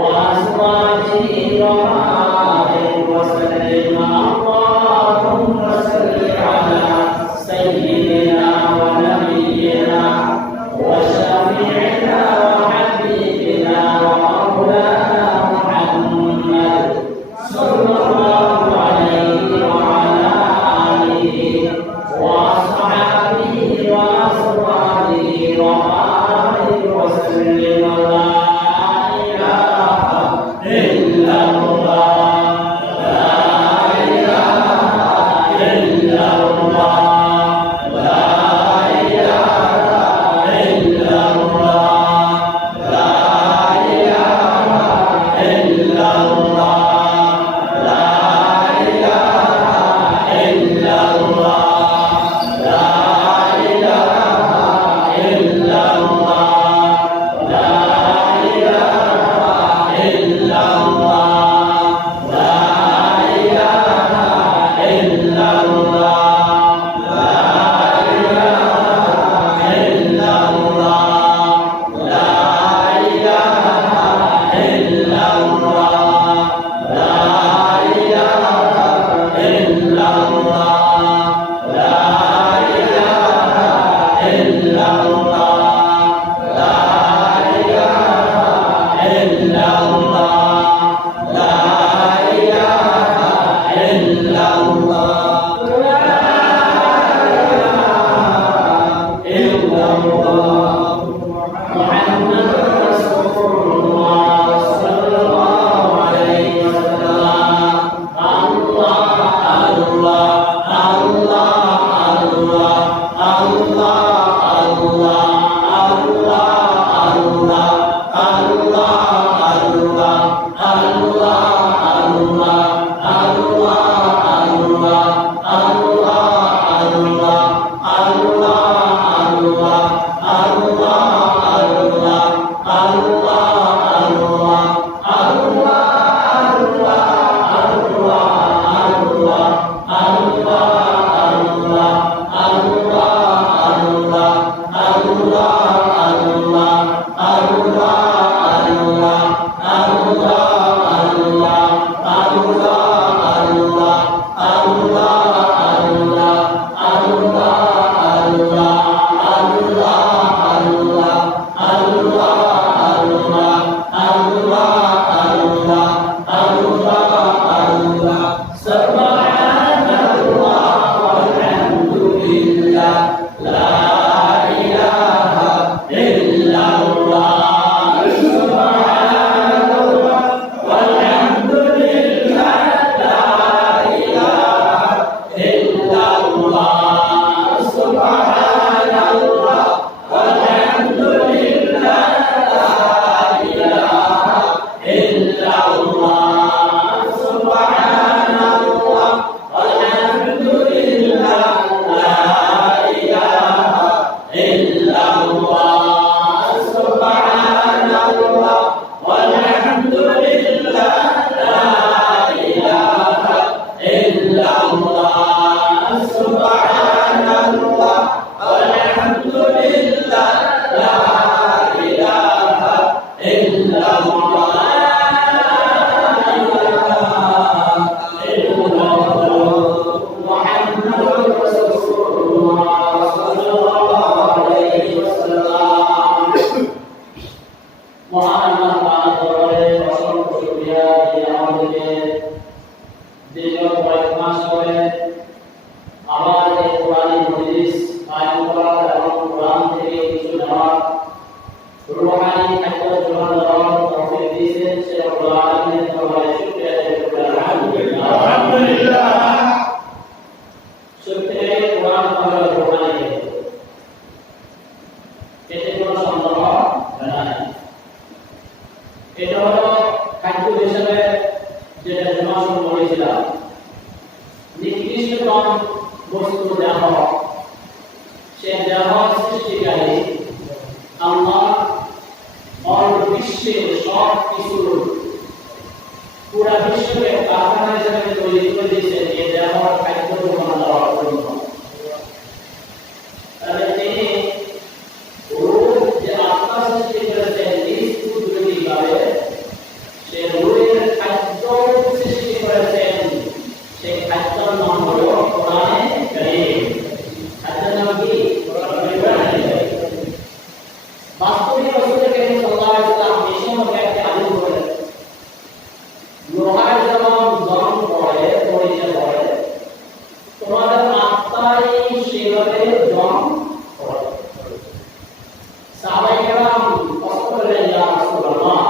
وأزواجه وآله وسلم पूरा विश्व के कारखाना हिसाবে তৈরি করে দিয়েছে যে ব্যবহার খাদ্য প্রমাণ দেওয়ার জন্য তাহলে তিনি রূপ যে আত্মা সৃষ্টি করেছেন নিজ কুদরতি ভাবে সে রূপের খাদ্য সৃষ্টি করেছেন সেই খাদ্যের নাম হলো কোরআনে কারীম খাদ্যের নাম কি কোরআনে কারীম বাস্তবিক রাসূল করিম সাল্লাল্লাহু আলাইহি ওয়াসাল্লাম মিশন করতে আরম্ভ করেন লোহার যখন গরম পড়ে পড়ে পড়ে তোমাদের আত্মায় সেভাবে জং পড়ে সাহাবায়ে কেরাম কষ্ট করলেন ইয়া রাসূলুল্লাহ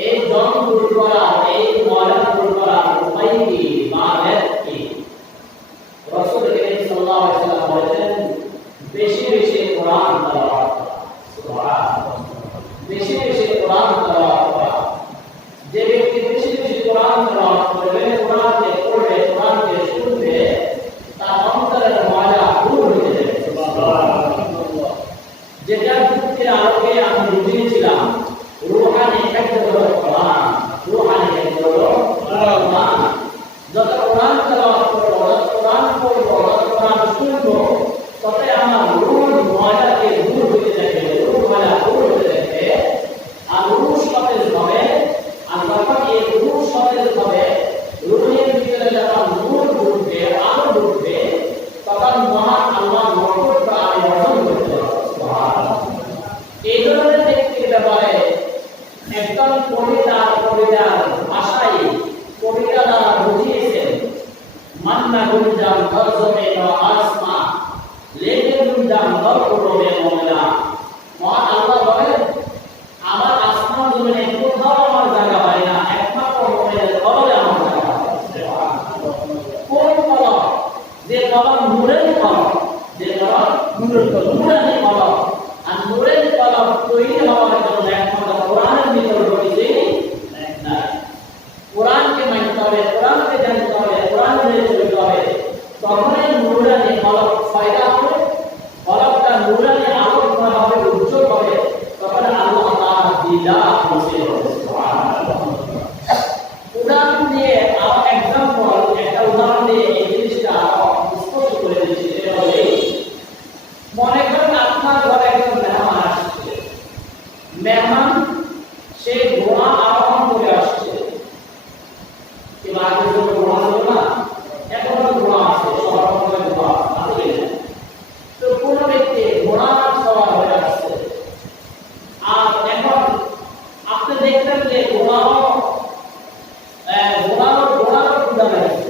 এই জং দূর করা এই ময়লা দূর করা উপায় কি মানের কি রাসূল করিম সাল্লাল্লাহু আলাইহি ওয়াসাল্লাম বলেন বেশি বেশি কোরআন তেলাওয়াত সুবহানাল্লাহ বেশি বেশি কোরআন তেলাওয়াত করা যে ব্যক্তি বেশি বেশি কোরআন তেলাওয়াত করবে কোরআনকে পড়বে কোরআনকে শুনবে তার অন্তরের ময়লা দূর হয়ে যাবে সুবহানাল্লাহ যেটা যুক্তির আলোকে আমি বুঝিয়েছিলাম রূহানি খাদ্য হলো কোরআন রূহানি খাদ্য হলো কোরআন যত কোরআন তেলাওয়াত করব যত কোরআন পড়ব যত কোরআন শুনব তত আমার রূহ ময়লাকে দূর হয়ে যাবে রূহ ময়লা দূর হয়ে যাবে আর রূহ সতেজ হবে আর যখন এই রূহ সতেজ হবে রূহের ভিতরে যখন নূর ঢুকবে আলো ঢুকবে তখন মহান আল্লাহর মহব্বত আমি অর্জন করতে পারবো সুবহানাল্লাহ এই ধরনের ব্যক্তির ব্যাপারে একদম কবিতার ভাষায় কবিতা দ্বারা বুঝিয়েছেন মান্না গুঞ্জাম গর্জমে আসমা লেগে গুঞ্জাম গর্জমে ময়লা মহান আল্লাহ বলেন আমার আসমান জমিনে কোথাও আমার জায়গা পায় না একমাত্র মুমিনের কবরে আমার জায়গা কোন কবর যে কবর নূরের কবর যে কবর নূরের কবর আর নূরের কবর তৈরি হওয়ার জন্য একমাত্র কোরআনের ভিতর রয়েছে না কোরআনকে মানতে হবে কোরআনকে জানতে হবে কোরআন মেনে চলতে হবে তখনই নূরানি কবর ফায়দা হবে কবরটা নূরানি আলো হবে উজ্জ্বল হবে তখন আল্লাহ তাআলা দিদা নসিব হবে সুবহানাল্লাহ উদাহরণ দিয়ে আর एग्जांपल একটা উদাহরণ দিয়ে এই জিনিসটা স্পষ্ট করে দিচ্ছি এটা হলো মনে করেন আপনার ঘরে একজন মেহমান আসছে মেহমান সে ঘোড়া আরোহণ করে আসছে এবার আগে তো ঘোড়া ছিল না এখন ঘোড়া আছে সবার ঘরে ঘোড়া আছে তো কোন ব্যক্তি ঘোড়া সওয়ার হয়ে আসছে আর এখন আপনি দেখলেন যে ঘোড়ার ক্ষুধা লাগছে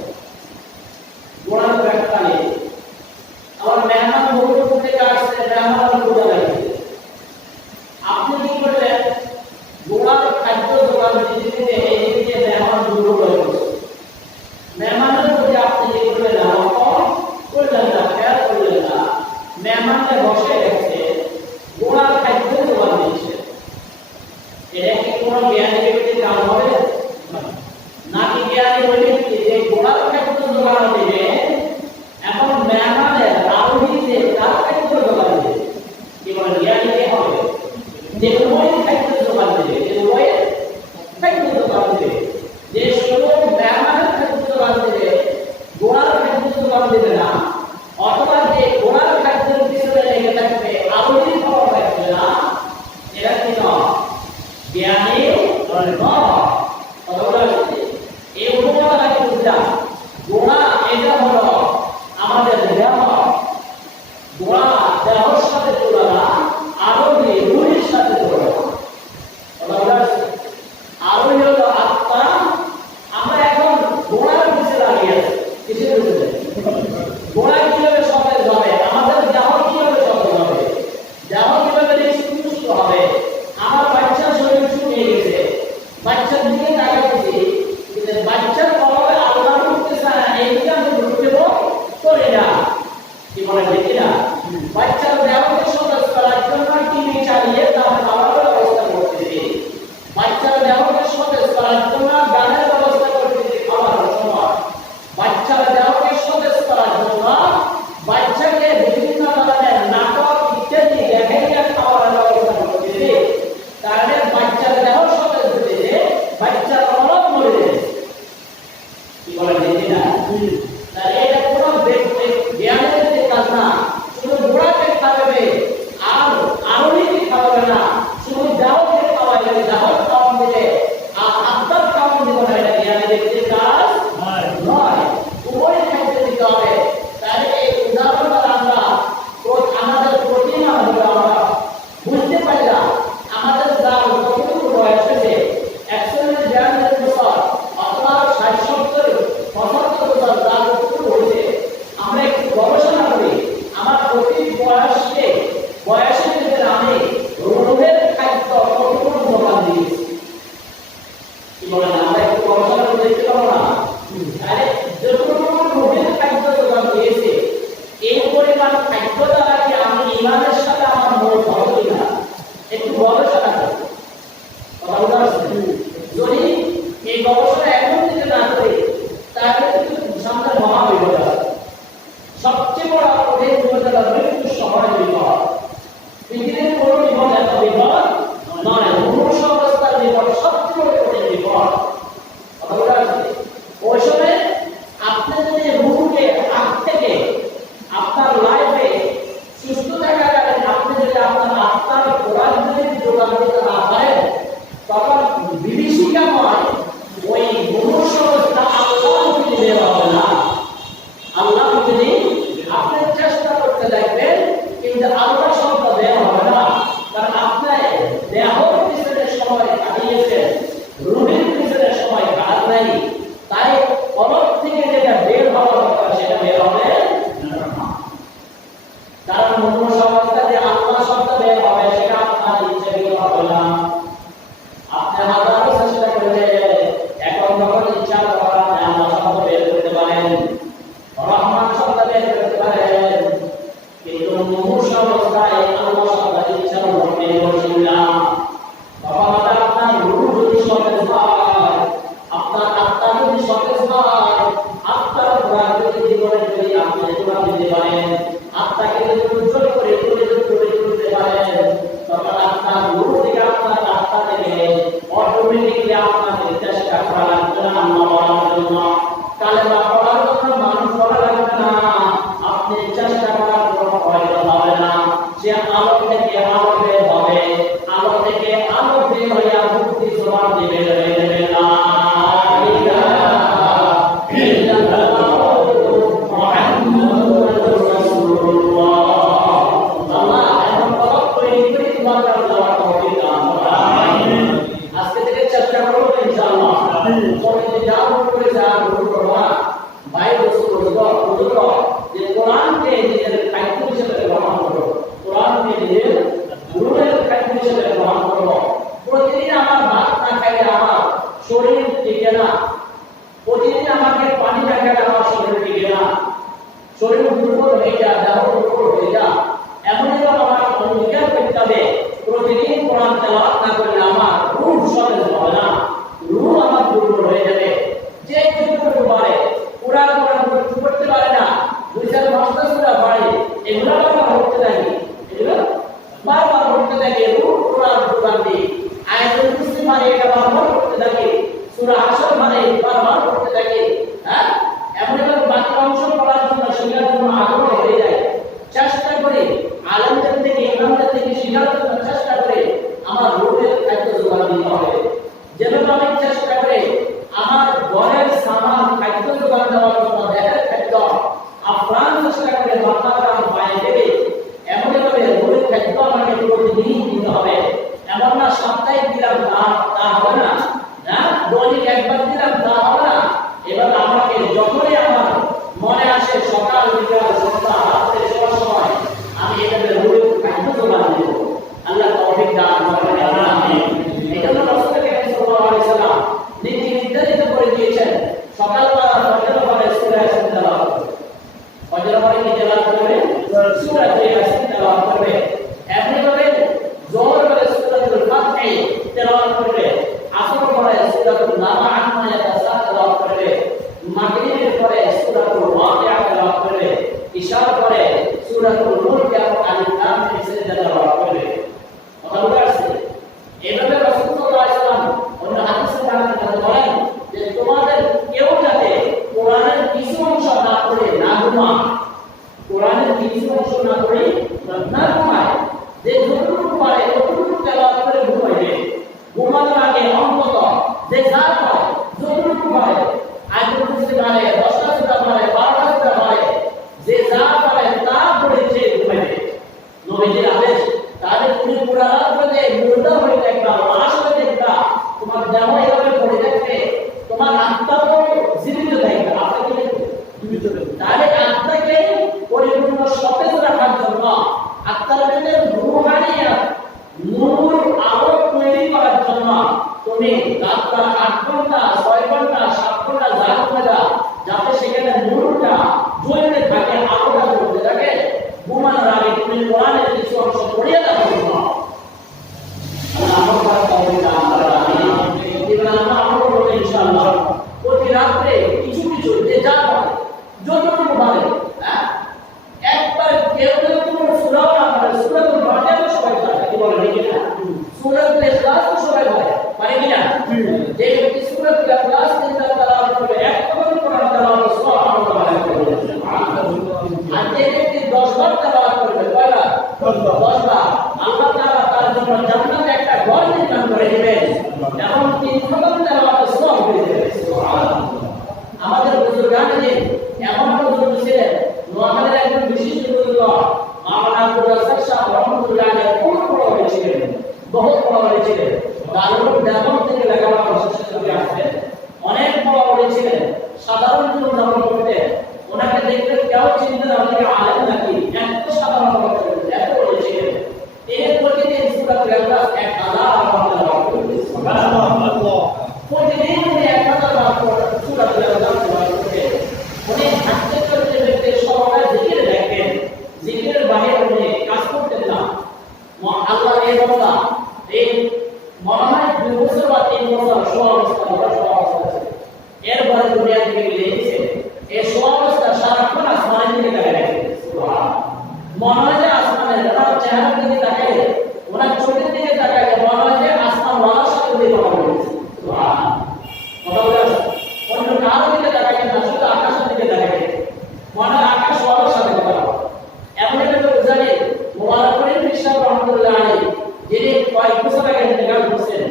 ঘোড়ার ব্যাগটা নেই আমার মেহমান বহু থেকে আসছে মেহমানের ক্ষুধা লাগছে আপনি কি করলেন ঘোড়ার খাদ্য জোগান দিতে দিতে এইদিকে মেহমান দূর হয়ে গেছে মেহমানের প্রতি আপনি কি করলেন না করলেন না খেয়াল করলেন না মেহমানটা বসে গেছে ঘোড়ার খাদ্য জোগান দিচ্ছে এটা কি কোনো জ্ঞানী ব্যক্তির কাম হবে নাকি জ্ঞানী ওই ব্যক্তি যে ঘোড়ার খাদ্য জোগান দেবে এখন মেহমানের আরোহীতে তার খাদ্য জোগান দেবে কি বলে জ্ঞানী কে হবে যে ওই খাদ্য জোগান দেবে যে ওই খাদ্য জোগান দেবে যে শুধু মেহমানের খাদ্য জোগান দেবে ঘোড়ার খাদ্য জোগান দেবে না অথবা যে ঘোড়ার খাদ্যের পিছনে লেগে থাকবে আরোহী খাওয়া থাকবে না এরা কি নয় জ্ঞানী নয় এই উপমাটা কি বুঝলাম ঘোড়া এটা বাচ্চা অনেক মরে যায় কি বলে দেখি না তাহলে এটা কোনো জ্ঞানের যে কাজ না শুধু গোড়াকে খাওয়াবে আর আরোহীকে খাওয়াবে না শুধু যাওকে খাওয়াবে যাওয়ার খাওয়ান দিলে আর আত্মার খাওয়ান দিব না এটা জ্ঞানের যে কাজ নয় উভয় খাইতে দিতে হবে তাহলে এই উদাহরণটা আমরা আমাদের প্রতিমা হলো আমরা বুঝতে পারলাম আমাদের দাম কতটুকু বয়স হয়েছে 142 বছর অথবা 60-70 বছর দাম কতটুকু হয়েছে আমরা একটু গবেষণা করি আমার প্রতি বয়সের ভিতরে আমি রোগের খাদ্য কতটুকু যোগান দিয়েছি কি বলেন আমরা একটু গবেষণা করে দেখতে পাবো না তাহলে যতটুকু রোগের খাদ্য যোগান দিয়েছে এই পরিমাণ খাদ্য দ্বারা কি আমি ইমানের সাথে আমার মন ধরব কিনা একটু গবেষণা করি কথা বলতে পারছেন যদি এই গবেষণা এখন থেকে না করি তাহলে কিন্তু সামনে মহা বিপদ আছে সবচেয়ে বড় কঠিন বিপদ হলো মৃত্যু শহরের বিপদ পৃথিবীর কোনো বিপদ এত বিপদ নয় মনুষ্য অবস্থার বিপদ সবচেয়ে বড় কঠিন বিপদ কথা বলতে পারছেন ওই সময় আপনি যদি রুহকে আগ থেকে আপনার লাইফে সুস্থ থাকার কারণে আপনি যদি আপনার আত্মার কোরআন যদি যোগান দিতে না পারেন তখন বিভীষিকাময় ওই মনুষ্য অবস্থা আল্লাহ যদি বের হবে না আল্লাহ যদি আপনি চেষ্টা করতে দেখবেন কিন্তু আল্লাহ শব্দ বের হবে না কারণ আপনার দেহর পিছনে সময় কাটিয়েছেন রুহের পিছনে সময় কাজ নাই তাই কলব থেকে যেটা বের হওয়া দরকার সেটা বের হবে কারণ মনুষ্য অবস্থা যে আল্লাহ শব্দ বের হবে সেটা আপনার ইচ্ছে দিয়ে হবে না আপনি হাজারো চেষ্টা করলে এখন যখন ইচ্ছা করেন আল্লাহ শব্দ বের করতে পারেন রহমান শব্দ বের করতে পারেন কিন্তু মনুষ্য অবস্থায় আল্লাহ শব্দ ইচ্ছা বের করছেন না তখন আপনার রূহ যদি সতেজ হয় আপনার আত্মা যদি সতেজ হয় আত্মার প্রাণ যদি জীবনে যদি আপনি জোড়া দিতে পারেন আত্মাকে যদি উজ্জ্বল করে তুলতে পারেন তখন আপনার রূহ থেকে আপনার আত্মা থেকে অটোমেটিকলি আপনাকে চেষ্টা করা লাগবে না আল্লাহ বলার জন্য কালেমা পড়ার জন্য মানুষ বলা লাগবে না আপনি চেষ্টা করার কোনো প্রয়োজন হবে না সে আলো থেকে আলো বের হবে আলো থেকে আলো বের হইয়া মুক্তি জবাব দিবে না প্রতিদিন আমার ভাত না খাইলে আমার শরীর টিকে না প্রতিদিন আমাকে পানি না খেলে আমার শরীর টিকে না শরীর দুর্বল হয়ে যায় দেহ দুর্বল হয়ে যায় এমন আমার অঙ্গীকার করতে হবে প্রতিদিন কোরআন তেলাওয়াত না করলে আমার রূহ সতেজ হবে না রূহ আমার দুর্বল হয়ে যাবে যে কিছু করতে পারে কোরআন করতে পারে না দুই চার পাঁচটা সূরা পড়ে এগুলো বারবার পড়তে থাকি এগুলো বারবার পড়তে থাকে রূহ কোরআন দিয়ে আয়াতুল কুরসি মানে এটা বারবার পড়তে থাকে সূরা হাশর মানে বারবার পড়তে থাকে হ্যাঁ এমন একটা বাকি অংশ পড়ার জন্য শেখার জন্য আগ্রহ হয়ে যায় চেষ্টা করে আলেমদের থেকে ইমামদের থেকে শেখার জন্য চেষ্টা করে আমার রূহের খাদ্য জোগাড় দিতে হবে যেন আমি চেষ্টা করে আমার ঘরের সামান খাদ্য জোগাড় দেওয়ার জন্য দেহের খাদ্য আপ্রাণ চেষ্টা করে মাথা কাম পায়ে দেবে এমন ভাবে রূহের খাদ্য আমাকে প্রতিদিন দিতে হবে এমন না সপ্তাহে দিলাম তা হবে না না দৈনিক একবার দিলাম তা হবে না এবার আমাকে যখনই আমার মনে আসে সকাল বিকাল সন্ধ্যা রাত্রে সব সময় আমি এটাকে রূহের খাদ্য জোগাড় দেব আল্লাহ তৌফিক দান করেন আমিন এজন্য রাসূল করিম সাল্লাল্লাহু আলাইহি ওয়াসাল্লাম নীতি নির্ধারিত করে দিয়েছেন সকালবেলা ফজর পরে সূরা ইয়াসিন তেলাওয়াত করবে ফজর পরে কি তেলাওয়াত করবে সূরা ইয়াসিন তেলাওয়াত করবে এমনিভাবে যোহর পরে সূরাতুল ফাতিহা তেলাওয়াত করবে আসর পরে সূরাতুল নাবা আম্মা ইয়াতাসাআল তেলাওয়াত করবে মাগরিবের পরে সূরাতুল ওয়াকিয়া তেলাওয়াত করবে ইশার পরে সূরাতুল মুলক এবং আলিফ লাম মিম সেজদা তেলাওয়াত করবে কথা বুঝা আসছে এইভাবে রাসূল সাল্লাল্লাহু আলাইহি ওয়াসাল্লাম অন্য হাদিসে বর্ণনা তোমার আত্মা তো জীবিত থাকবে, আত্মাকে জীবিত থাকবে। তাহলে আত্মাকে পরিপূর্ণ সতেজ রাখার জন্য আত্মার মধ্যে রূহানিয়াত নূর আলো তৈরি করার জন্য তুমি রাতটা 8 ঘন্টা 6 ঘন্টা 7 ঘন্টা জাগতে দাও, যাতে সেখানে নূরটা জ্বলতে থাকে, আলোটা জ্বলতে থাকে। ঘুমানোর আগে তুমি কোরআনের কিছু অংশ পড়িয়ে দাও। ইনশাআল্লাহ প্রতি রাত্রে কিছু কিছু যে যা পারে যতটুকু পারে, একবার কেউ যদি কোনো সূরা না পারে, সূরাতুল ফাতিহা সবাই পারে, কি বলে নাকি না? সূরাতুল ইখলাস তো সবাই পারে কি না? যে ব্যক্তি সূরাতুল ইখলাস তিনটা তেলাওয়াত করবে, এক বার কোরআন তেলাওয়াত সুবহানাল্লাহ করবে, আর যে ব্যক্তি 10 বার তেলাওয়াত করবে, কয়বার? 10 বার, আল্লাহ তাআলা তার জন্য জান্নাতে একটা ঘর নির্মাণ করে দিবেন, এবং 3 খতম তেলাওয়াত সওয়াব দিয়ে দিবেন। সুবহানাল্লাহ। আমাদের বুজুর্গানে এমন বুজুর্গ ছিলেন, নোয়াখালীর একজন বিশিষ্ট বুজুর্গ মাওলানা আব্দুর রাজ্জাক সাহেব রহমাতুল্লাহ আলাইহি খুব বড় হয়েছিলেন, বহুত বড় হয়েছিলেন। দারুল দেওবন্দ থেকে লেখাপড়া শেষ করে আসছেন, অনেক বড় হয়েছিলেন। সাধারণ জীবন যাপন করতেন, ওনাকে দেখতে কেউ চিনতে না, ওনাকে আলেম নাকি, এত সাধারণ এত হয়েছিলেন। এর প্রতিদিন সূরাতুল ইখলাস 1000 বার তেলাওয়াত করতেন। সুবহানাল্লাহ। প্রতিদিন উনি 1000 বার সূরাতুল ইখলাস তেলাওয়াত করতেন। উনি হাঁটতে চলতে চলতে সবাই জিকির দেখেন, জিকিরের বাইরে উনি কাজ করতেন না। আল্লাহর এই বান্দা এই মনে হয় 2 বছর বা 3 বছর অবস্থা এরপরে দুনিয়া থেকে বিদায় নিয়েছে। এই অবস্থা সারাক্ষণ আসমানের দিকে তাকিয়ে রাখে। সুবহানাল্লাহ। মনে হয় যে আসমানের ওনার চেহারার দিকে তাকাইলে, ওনার চোখের দিকে তাকাইলে মনে হয় যে আসমান ওয়ালার সাথে কথা বলছে। সুবহানাল্লাহ। কথা বলে অন্য কারো দিকে তাকাইলে না, শুধু আকাশের দিকে তাকাইলে মনে হয় আকাশ ওয়ালার সাথে কথা বলে। এমন একটা বুঝালে মুবারকুল বিশ্বাস রহমাতুল্লাহ আলাইহি, যিনি কয়েক বছর আগে ইন্তেকাল করেছেন,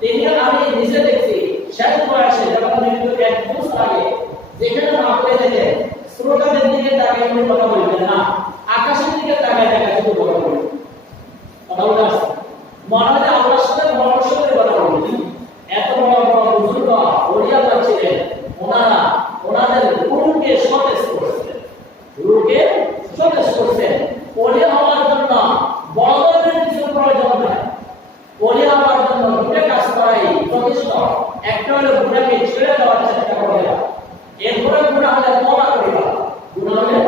তিনি আমি নিজে দেখছি শেষ বয়সে যখন মৃত্যু 1 বছর আগে যেখানে মাপলে যেতে শ্রোতাদের দিকে তাকাই কোনো কথা বলবেন না, আকাশের দিকে তাকাই তাকাই শুধু কথা বলবেন। কথা বলে আসছে মনে হয় আল্লাহর সাথে পরামর্শ করে কথা বলবেন। এত বড় বড় বুজুর্গ ওলিয়া ছিলেন, ওনারা ওনাদের রূহকে সতেজ করছেন, রূহকে সতেজ করছেন। ওলিয়া হওয়ার জন্য বড় ধরনের কিছু প্রয়োজন নাই, ওলিয়া হওয়ার জন্য দুটো কাজ করাই যথেষ্ট। একটা হলো গুনাহকে ছেড়ে দেওয়ার চেষ্টা করা, এরপরে গুনাহ হলে তওবা করা, গুনাহ হলে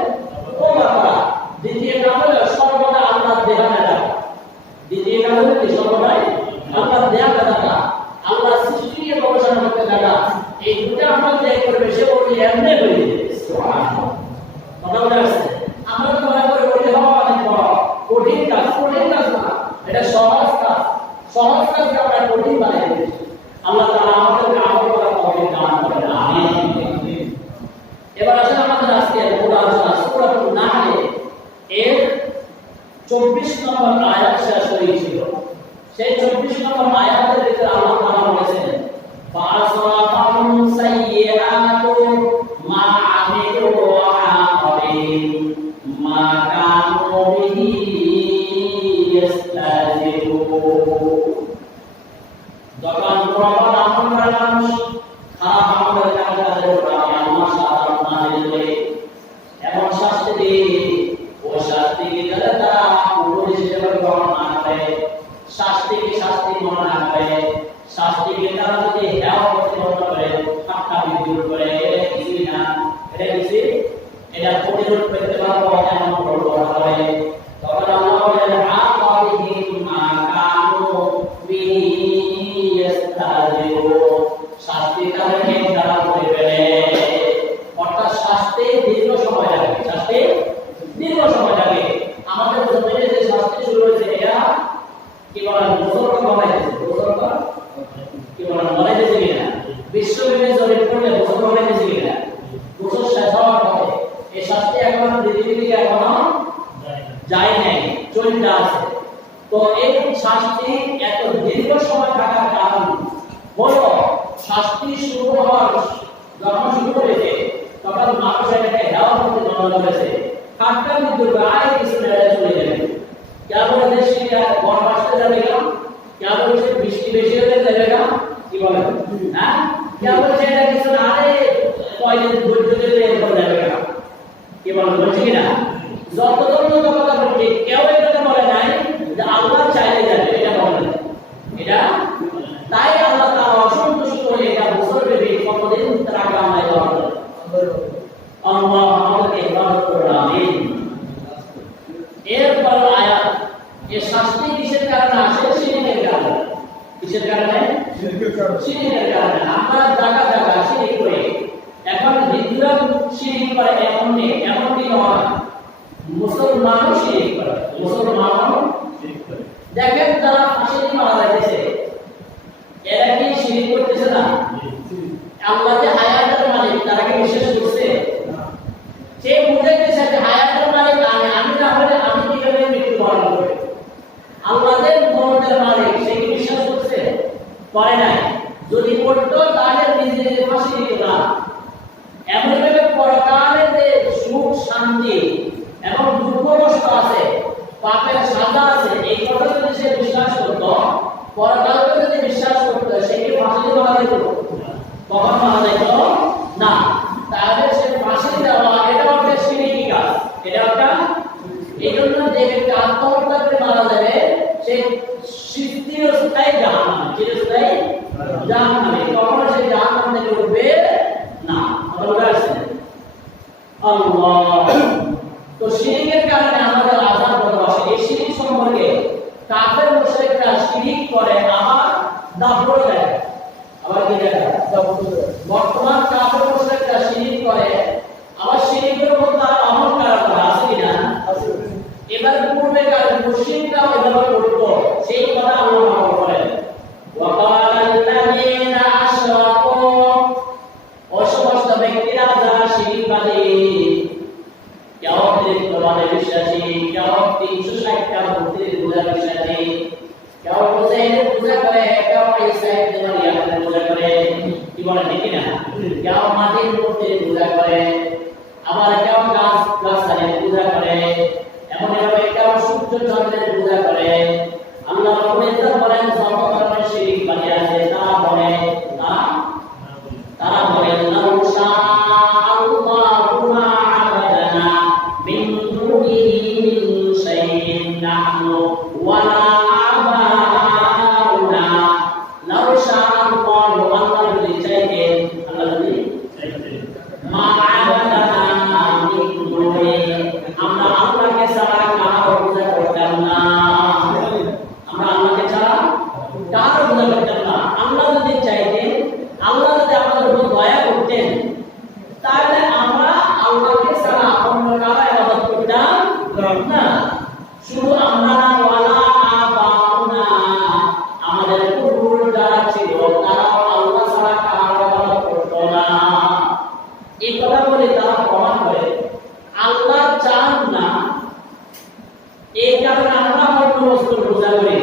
তওবা করা। দ্বিতীয় কাজ হলো সর্বদা আল্লাহর ধ্যানে থাকা, দ্বিতীয় কাজ হলো কি? সর্বদা আল্লাহর ধ্যানে থাকা, আল্লাহর সৃষ্টি নিয়ে গবেষণা করতে থাকা। এই দুটো আমরা যে করবে সে ওলি এমনি হয়ে যাবে। সুবহানাল্লাহ। কথা বলে আসছে আমরা তো মনে করি ওলি হওয়া অনেক বড় কঠিন কাজ, কঠিন কাজ না, এটা সহজ কাজ। সহজ কাজকে আমরা কঠিন বানিয়ে দিয়েছি। আল্লাহ তাআলা আমাদেরকে আমল করার তৌফিক দান করেন। আমিন। এবার আসেন আমাদের আজকে মূল আলোচনা সূরাতুন নাহল এর 24 নম্বর আয়াত শেষ হয়েছিল। সেই 24 নম্বর আয়াতের ভিতরে আল্লাহ তাআলা বলেছেন, ফাআসরাফাহুম সাইয়্যাতু মা আমিলু ওয়া হাকিম মা কানু বিহি ইস্তাজিবুন। যখন প্রবল আমল করে মানুষ খারাপ আমলের কারণে তাদের উপর আল্লাহ সাধারণ নাজিল করে এমন শাস্তি দিয়ে, ওই শাস্তিকে যারা তারা পুরো হিসেবে গ্রহণ না করে, শাস্তিকে শাস্তি মনে না করে, শাস্তিকে তারা যদি হেয় প্রতিহত করে, ঠাট্টা বিদ্রুপ করে, এটা কিছুই না, এটা কিছু, এটা প্রতিরোধ করতে পারবো এমন বড় হয়, তখন আল্লাহ বলেন আকাবিহিম মা কানু বিহি ইস্তাজিবুন। শাস্তি তাদেরকে তারা করে ফেলে, অর্থাৎ শাস্তি দীর্ঘ সময় লাগে, শাস্তি দীর্ঘ সময় লাগে। আমাদের জমিনে যে শাস্তি শুরু হয়েছে এটা কি বলেন বছরটা কমাই দিয়েছে, বছরটা কি বলেন বলাই দিয়েছে কিনা, বিশ্ববিদ্যালয়ে জরিপ করলে বছর কমাই দিয়েছে কিনা, বছর শেষ হওয়ার পরে এই শাস্তি এখন পৃথিবীতে এখনো যায় নাই, চলতে আছে। তো এই শাস্তি এত দীর্ঘ সময় থাকার কারণ হলো শাস্তি শুরু হওয়ার যখন শুরু হয়েছে তখন মানুষ এটাকে হেওয়া করতে জন্ম করেছে, ঠাট্টা বিদ্রুপ আয় কিছু এড়িয়ে চলে যাবে। কেবল দেশে বর্ষা আসতে যাবে না, কেবল বৃষ্টি বেশি হলে যাবে না, কি বলে হ্যাঁ কেউ বলছে এটা কিছু না রে কয়দিন ধৈর্য ধরে এরপর যাবে না কি বলে বলছে কিনা যতজন কথা বলছে কেউ এটা বলে নাই যে আল্লাহ চাইলে যাবে এটা বলে না এটা তাই আল্লাহ তাআলা অসন্তুষ্ট হয়ে এটা বছর ব্যাপী কতদিন তার আগে আমায় দোয়া করে আল্লাহ আমাদেরকে ইবাদত করুন আমিন এরপর আয়াত এই শাস্তি কিসের কারণে আসে শিরকের কারণে কিসের কারণে শিরকের কারণে আমরা জায়গা জায়গা শিরক করে এখন হিন্দুরা শিরক করে এমনটি নয় মুসলমানও শিরক করে মুসলমানও শিরক করে দেখেন যারা ফাঁসি দিয়ে মারা যাইতেছে এরা কি শিরক করতেছে না আল্লাহ যে হায়াতের মালিক তারা কি বিশ্বাস করছে সে বুঝাইতেছে যে হায়াতের মালিক আমি না হলে আমি কিভাবে মৃত্যুবরণ করব আল্লাহ যে মরণের মালিক সে কি বিশ্বাস করছে করে নাই যদি করতো তাহলে নিজে নিজে ফাঁসি দিত না এমনভাবে পরকালে যে সুখ শান্তি এবং দুঃখ কষ্ট আছে পাপের সাজা আছে এই কথা যদি সে বিশ্বাস করত পরকালকে যদি বিশ্বাস করত সে কি ফাঁসি দিতে মারা যেত কখন মারা যেত না তাহলে সে ফাঁসি দেওয়া এটা একটা শিরকি কাজ এটা একটা এই জন্য যে ব্যক্তি আত্মহত্যা করে মারা যাবে সে চিরস্থায়ী জাহান্নামে কখনো সে জাহান্নাম থেকে উঠবে না আল্লাহ তো শিরকের কারণে আমাদের আযাব কত আসে এই শিরক সম্পর্কে কাফের মুশরিকরা শিরক করে আমার দাপড় দেয় আবার কি দেয় বর্তমান কাফের মুশরিকরা শিরক করে আবার শিরকের মধ্যে আমল করা আছে কিনা এবার পূর্বে কাল মুশরিকরা এভাবে করতো সেই কথা আল্লাহ বলেন ওয়াকালাল্লাযীনা আশরাকু ও সমস্ত ব্যক্তিরা যারা শিরকবাদী কেউ তোমার বিশ্বাসী কেউ 360টা মূর্তির পূজা বিশ্বাসী কেউ হুসাইনের পূজা করে কেউ ঈসা ইবনে মারইয়ামের পূজা করে কি বলে দেখি না কেউ মাটির মূর্তির পূজা করে আবার কেউ গাছের পূজা করে এমন এভাবে কেউ সূর্য চন্দ্রের পূজা করে আল্লাহ পবিত্র বলেন যত ধরনের শিরকবাদী আছে তারা বলে লাউ শাআল্লাহু মা আবাদনা মিন দুনিহি মিন শাইইন নাহনু ওয়ালা আবাউনা লাউ শাআল্লাহু আল্লাহ যদি চাইতেন আল্লাহ যদি মা আবাদনা মিন দুনিহি আমরা আল্লাহকে ছাড়া কারো পূজা করতাম না আমরা আল্লাহকে ছাড়া কারো পূজা করতাম না আল্লাহ যদি চাইতেন আল্লাহ যদি আমাদের উপর দয়া করতেন তাহলে আমরা আল্লাহকে ছাড়া অন্য কারো ইবাদত করতাম না শুধু আমরা না ওয়ালা আবাউনা আমাদের পূর্ব যারা ছিল তারা আল্লাহ ছাড়া কারো ইবাদত করতো না এই কথা বলে তারা প্রমাণ করে আল্লাহ চান না এই কারণে আমরা অন্য বস্তুর পূজা করি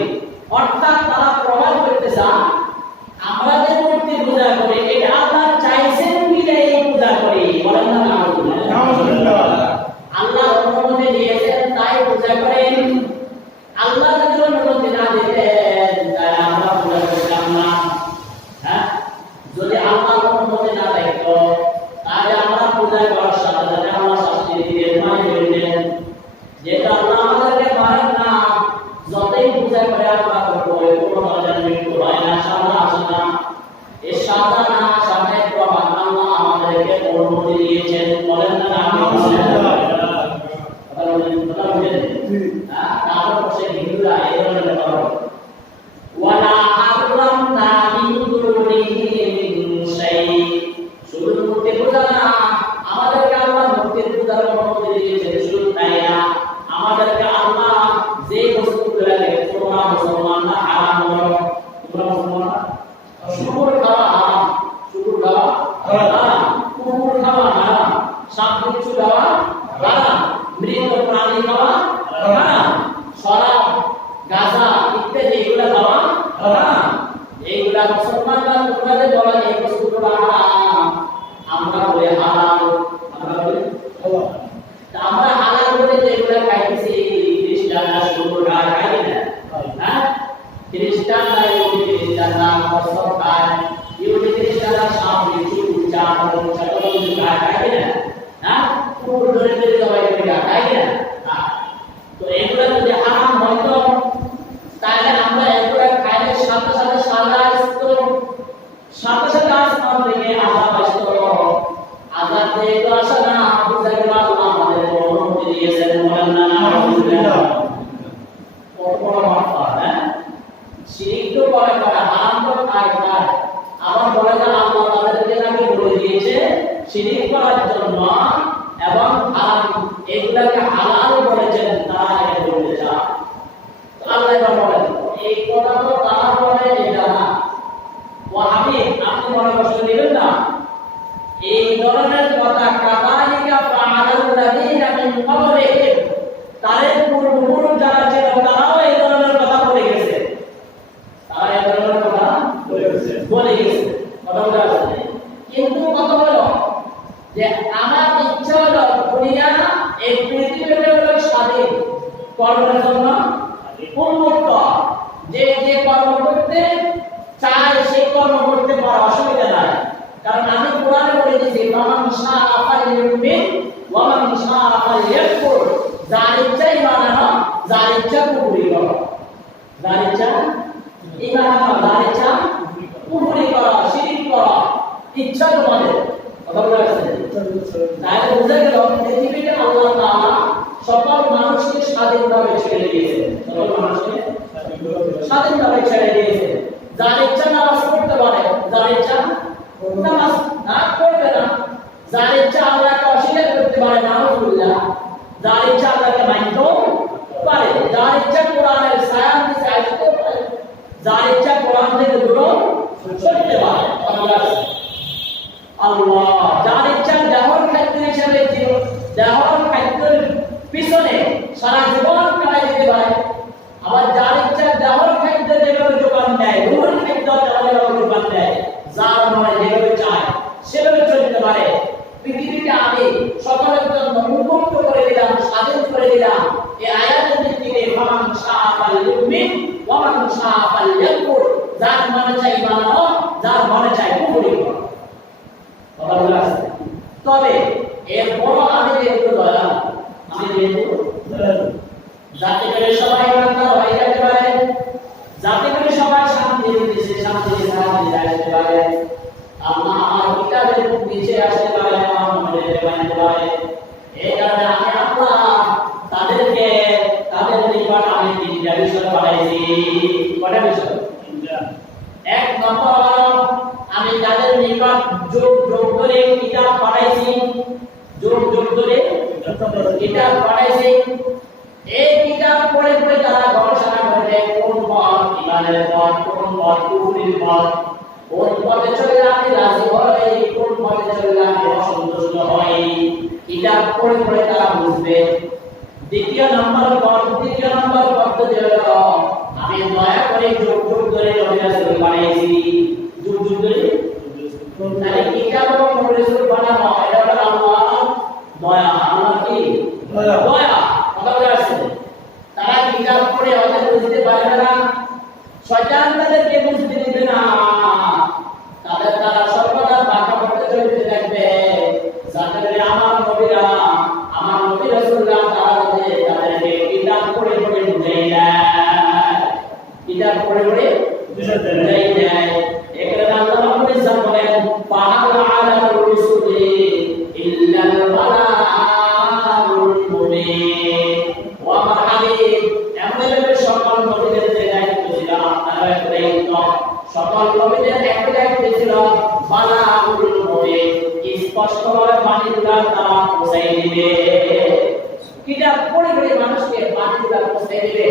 অর্থাৎ তারা প্রমাণ করতে চান আমরা যে মূর্তি পূজা করি এটা আল্লাহ চাইছেন বিলে এই পূজা করি বলেন না নাউজুবিল্লাহ আল্লাহ অনুমতি দিয়েছেন তাই পূজা করেন আল্লাহ যদি অনুমতি না দিতেন তাহলে আমরা পূজা করতাম না হ্যাঁ যদি আল্লাহ অনুমতি না দিত তাহলে আমরা পূজা করার সাথে সাথে আল্লাহ শাস্তি দিতেন মাইনে দিতেন যেটা আল্লাহ আমাদেরকে মারেন না যতই পূজা করে আমরা করবো কোনো ধরনের মৃত্যু হয় না সাজা আসে না এই সাজা না সামনে প্রমাণ আল্লাহ আমাদেরকে অনুমতি দিয়েছেন বলেন না তারপর সে হিন্দুরা এই ধরনের কথা ওয়ালা হারামনা মিন দুনিহি মিন শাই শুধু মূর্তি পূজা না আমাদেরকে আল্লাহ মূর্তির পূজার অনুমতি দিয়েছেন শুধু তাই না আমাদেরকে আল্লাহ যে বস্তুগুলোকে তোমরা মুসলমানরা হারাম করো তোমরা মুসলমানরা শুকুর খাওয়া হারাম শুকুর খাওয়া হারাম কুকুর খাওয়া হারাম সাপ বিচ্ছু খাওয়া হারাম মৃত প্রাণী খাওয়া হারাম শরাব গাঁজা ইত্যাদি এগুলো খাওয়া হারাম এইগুলা মুসলমানরা তোমরা যে বলা এই বস্তুগুলো হারাম আমরা বলে হারাম আমরা বলে আমরা হালাল বলে যেগুলো খাইতেছি খ্রিস্টানরা শুকুর খায় না হ্যাঁ খ্রিস্টানরা খ্রিস্টানরা কসম খায়, ইহুদি খ্রিস্টানরা সামনে চুল চাপ ছাগল খায় না, না কুকুর ধরে ধরে জবাই করে খায় না। তো এগুলো যদি হারাম হয়তো তাহলে আমরা এগুলো খাইলে সাথে সাথে সাজা আসতো, সাথে সাথে আসমান থেকে আযাব আসতো। আযাব দিয়ে তো আসে না, বুঝাইতে আল্লাহ আমাদের অনুমতি দিয়েছেন, বলেন না আলহামদুলিল্লাহ। কত বড় মাত্রা, হ্যাঁ? শিরিক তো করে হারাম তো খায়। আবার বলে যে আল্লাহ তাদেরকে নাকি বলে দিয়েছে শিরিক করার জন্য এবং হারাম এগুলাকে হালাল বলেছেন, তারা এটা বলতে চায়। তো আল্লাহ এবার বলেন এই কথা তো তারা বলে এটা না। ওয়াহাবি আপনি মনে কষ্ট নেবেন না, এই ধরনের কথা কাযালিকা ফাআলাল্লাযীনা মিন ক্বাবলিহিম, তাদের পূর্বপুরুষ যারা ছিল তারাও এই ধরনের কথা বলে গেছে, তারা এই ধরনের কথা বলে গেছে। কথা বলে আসছে, কিন্তু কথা হলো যে আমার ইচ্ছা হলো দুনিয়া এই পৃথিবীতে হলো স্বাধীন, কর্মের জন্য উন্মুক্ত, যে যে কর্ম করতে চায় সেই কর্ম করতে পারে, অসুবিধা নাই। কারণ আমি কোরআনে বলে দিয়েছি ফামান শাআ ফালইউমিন ওয়া মান শাআ ফালইয়াকফুর, যার ইচ্ছা ঈমান আনো, যার ইচ্ছা কুফরি করো, যার ইচ্ছা ঈমান আনো, যার ইচ্ছা কুফরি করো, শিরক করো, ইচ্ছা তোমাদের। কথা বলা আছে, তাহলে বুঝা গেল পৃথিবীতে আল্লাহ তাআলা সকল মানুষকে স্বাধীনভাবে ছেড়ে দিয়েছেন, সকল মানুষকে স্বাধীনভাবে ছেড়ে দিয়েছেন। যার ইচ্ছা নামাজ পড়তে পারে, যার ইচ্ছা নামাজ না পড়বে না, যার ইচ্ছা আল্লাহকে অস্বীকার করতে পারে, নাউযুবিল্লাহ, যার ইচ্ছা আল্লাহকে মানতেও পারে, যার ইচ্ছা কোরআনের ছায়া নিচে আসতে পারে, যার ইচ্ছা কোরআন থেকে দূরে সরতে পারে। আল্লাহ যার ইচ্ছা দেহর খাদ্য হিসেবে দেহর খাদ্যের পিছনে সারা জীবন কাটাই দিতে পারে, আবার যার ইচ্ছা দেহর খাদ্য যেভাবে যোগান দেয়, রুহের খাদ্য যেভাবে যোগান দেয়, যার মনে যেভাবে চায় সেভাবে চলতে পারে। পৃথিবীকে আমি সকলের জন্য উন্মুক্ত করে দিলাম, স্বাধীন করে দিলাম। এই আয়াতের ভিত্তিতে ফামান শাআ ফালইউমিন ওয়া মান শাআ ফালইয়াকফুর, যার মনে চায় ঈমান আনো, যার মনে চায় কুফরি করো। কথা বলা আছে, তবে এর বড় আমি যেহেতু দয়া, আমি যেহেতু যাতে করে সবাই ইমানদার হয়ে যেতে পারে, যাতে করে সবাই শান্তি দিতে শান্তি আসতে পারে, আল্লাহ আমার কিতাবের নিচে আসতে পারে, আমার মনে মানতে পারে। এই কারণে আমি আল্লাহ তাদেরকে তাদের নিকট আমি তিনটা বিষয় পাঠাইছি। কয়টা বিষয়? এক নম্বর হলো আমি তাদের নিকট যোগ যোগ করে কিতাব পাঠাইছি, যোগ যোগ করে কিতাব পাঠাইছি। এই কিতাব পড়ে পড়ে তারা গবেষণা করে কোন পথ ঈমানের পথ, কোন পথ কুফরির পথ, কোন পথে চলে আমি রাজি হই, কোন পথে চলে আমি অসন্তুষ্ট হই। কিতাব পড়ে পড়ে তারা বুঝবে। দ্বিতীয় নম্বর পদ্ধতি হলো আমি দয়া করে যোগ যোগ করে নবী রাসূল বানাইছি, যোগ যোগ করে তাহলে কিতাব এবং নবী রাসূল বানানো এটা হলো আল্লাহ দয়া। আল্লাহ কি দয়া? কথা বলা আছে, তারা কিতাব পড়ে হয়তো বুঝতে পারবে না, শয়তান তাদেরকে বুঝতে দিবে না, তারা সর্বদা বাঁকা পথে চলতে থাকবে। যাতে আমার নবী রাসূলরা তাদেরকে কিতাব পড়ে পড়ে বুঝাই দেয়, কিতাব পড়ে পড়ে বুঝাই দেয়। এখানে আল্লাহ রাব্বুল ইজ্জত বলেন ফাহাল আলাল রুসুলি ইল্লাল বালাগুল মুবিন। ও আমার হাবিব, এমনভাবে সকল নবীদের দায়িত্ব ছিল, আপনার একটা দায়িত্ব, সকল নবীদের একটা দায়িত্ব ছিল বালাগুল মুবিন, স্পষ্টভাবে বাণীগুলো তারা পৌঁছাই দিবে। কিতাব পড়ে পড়ে মানুষকে বাণীগুলো পৌঁছাই দিবে।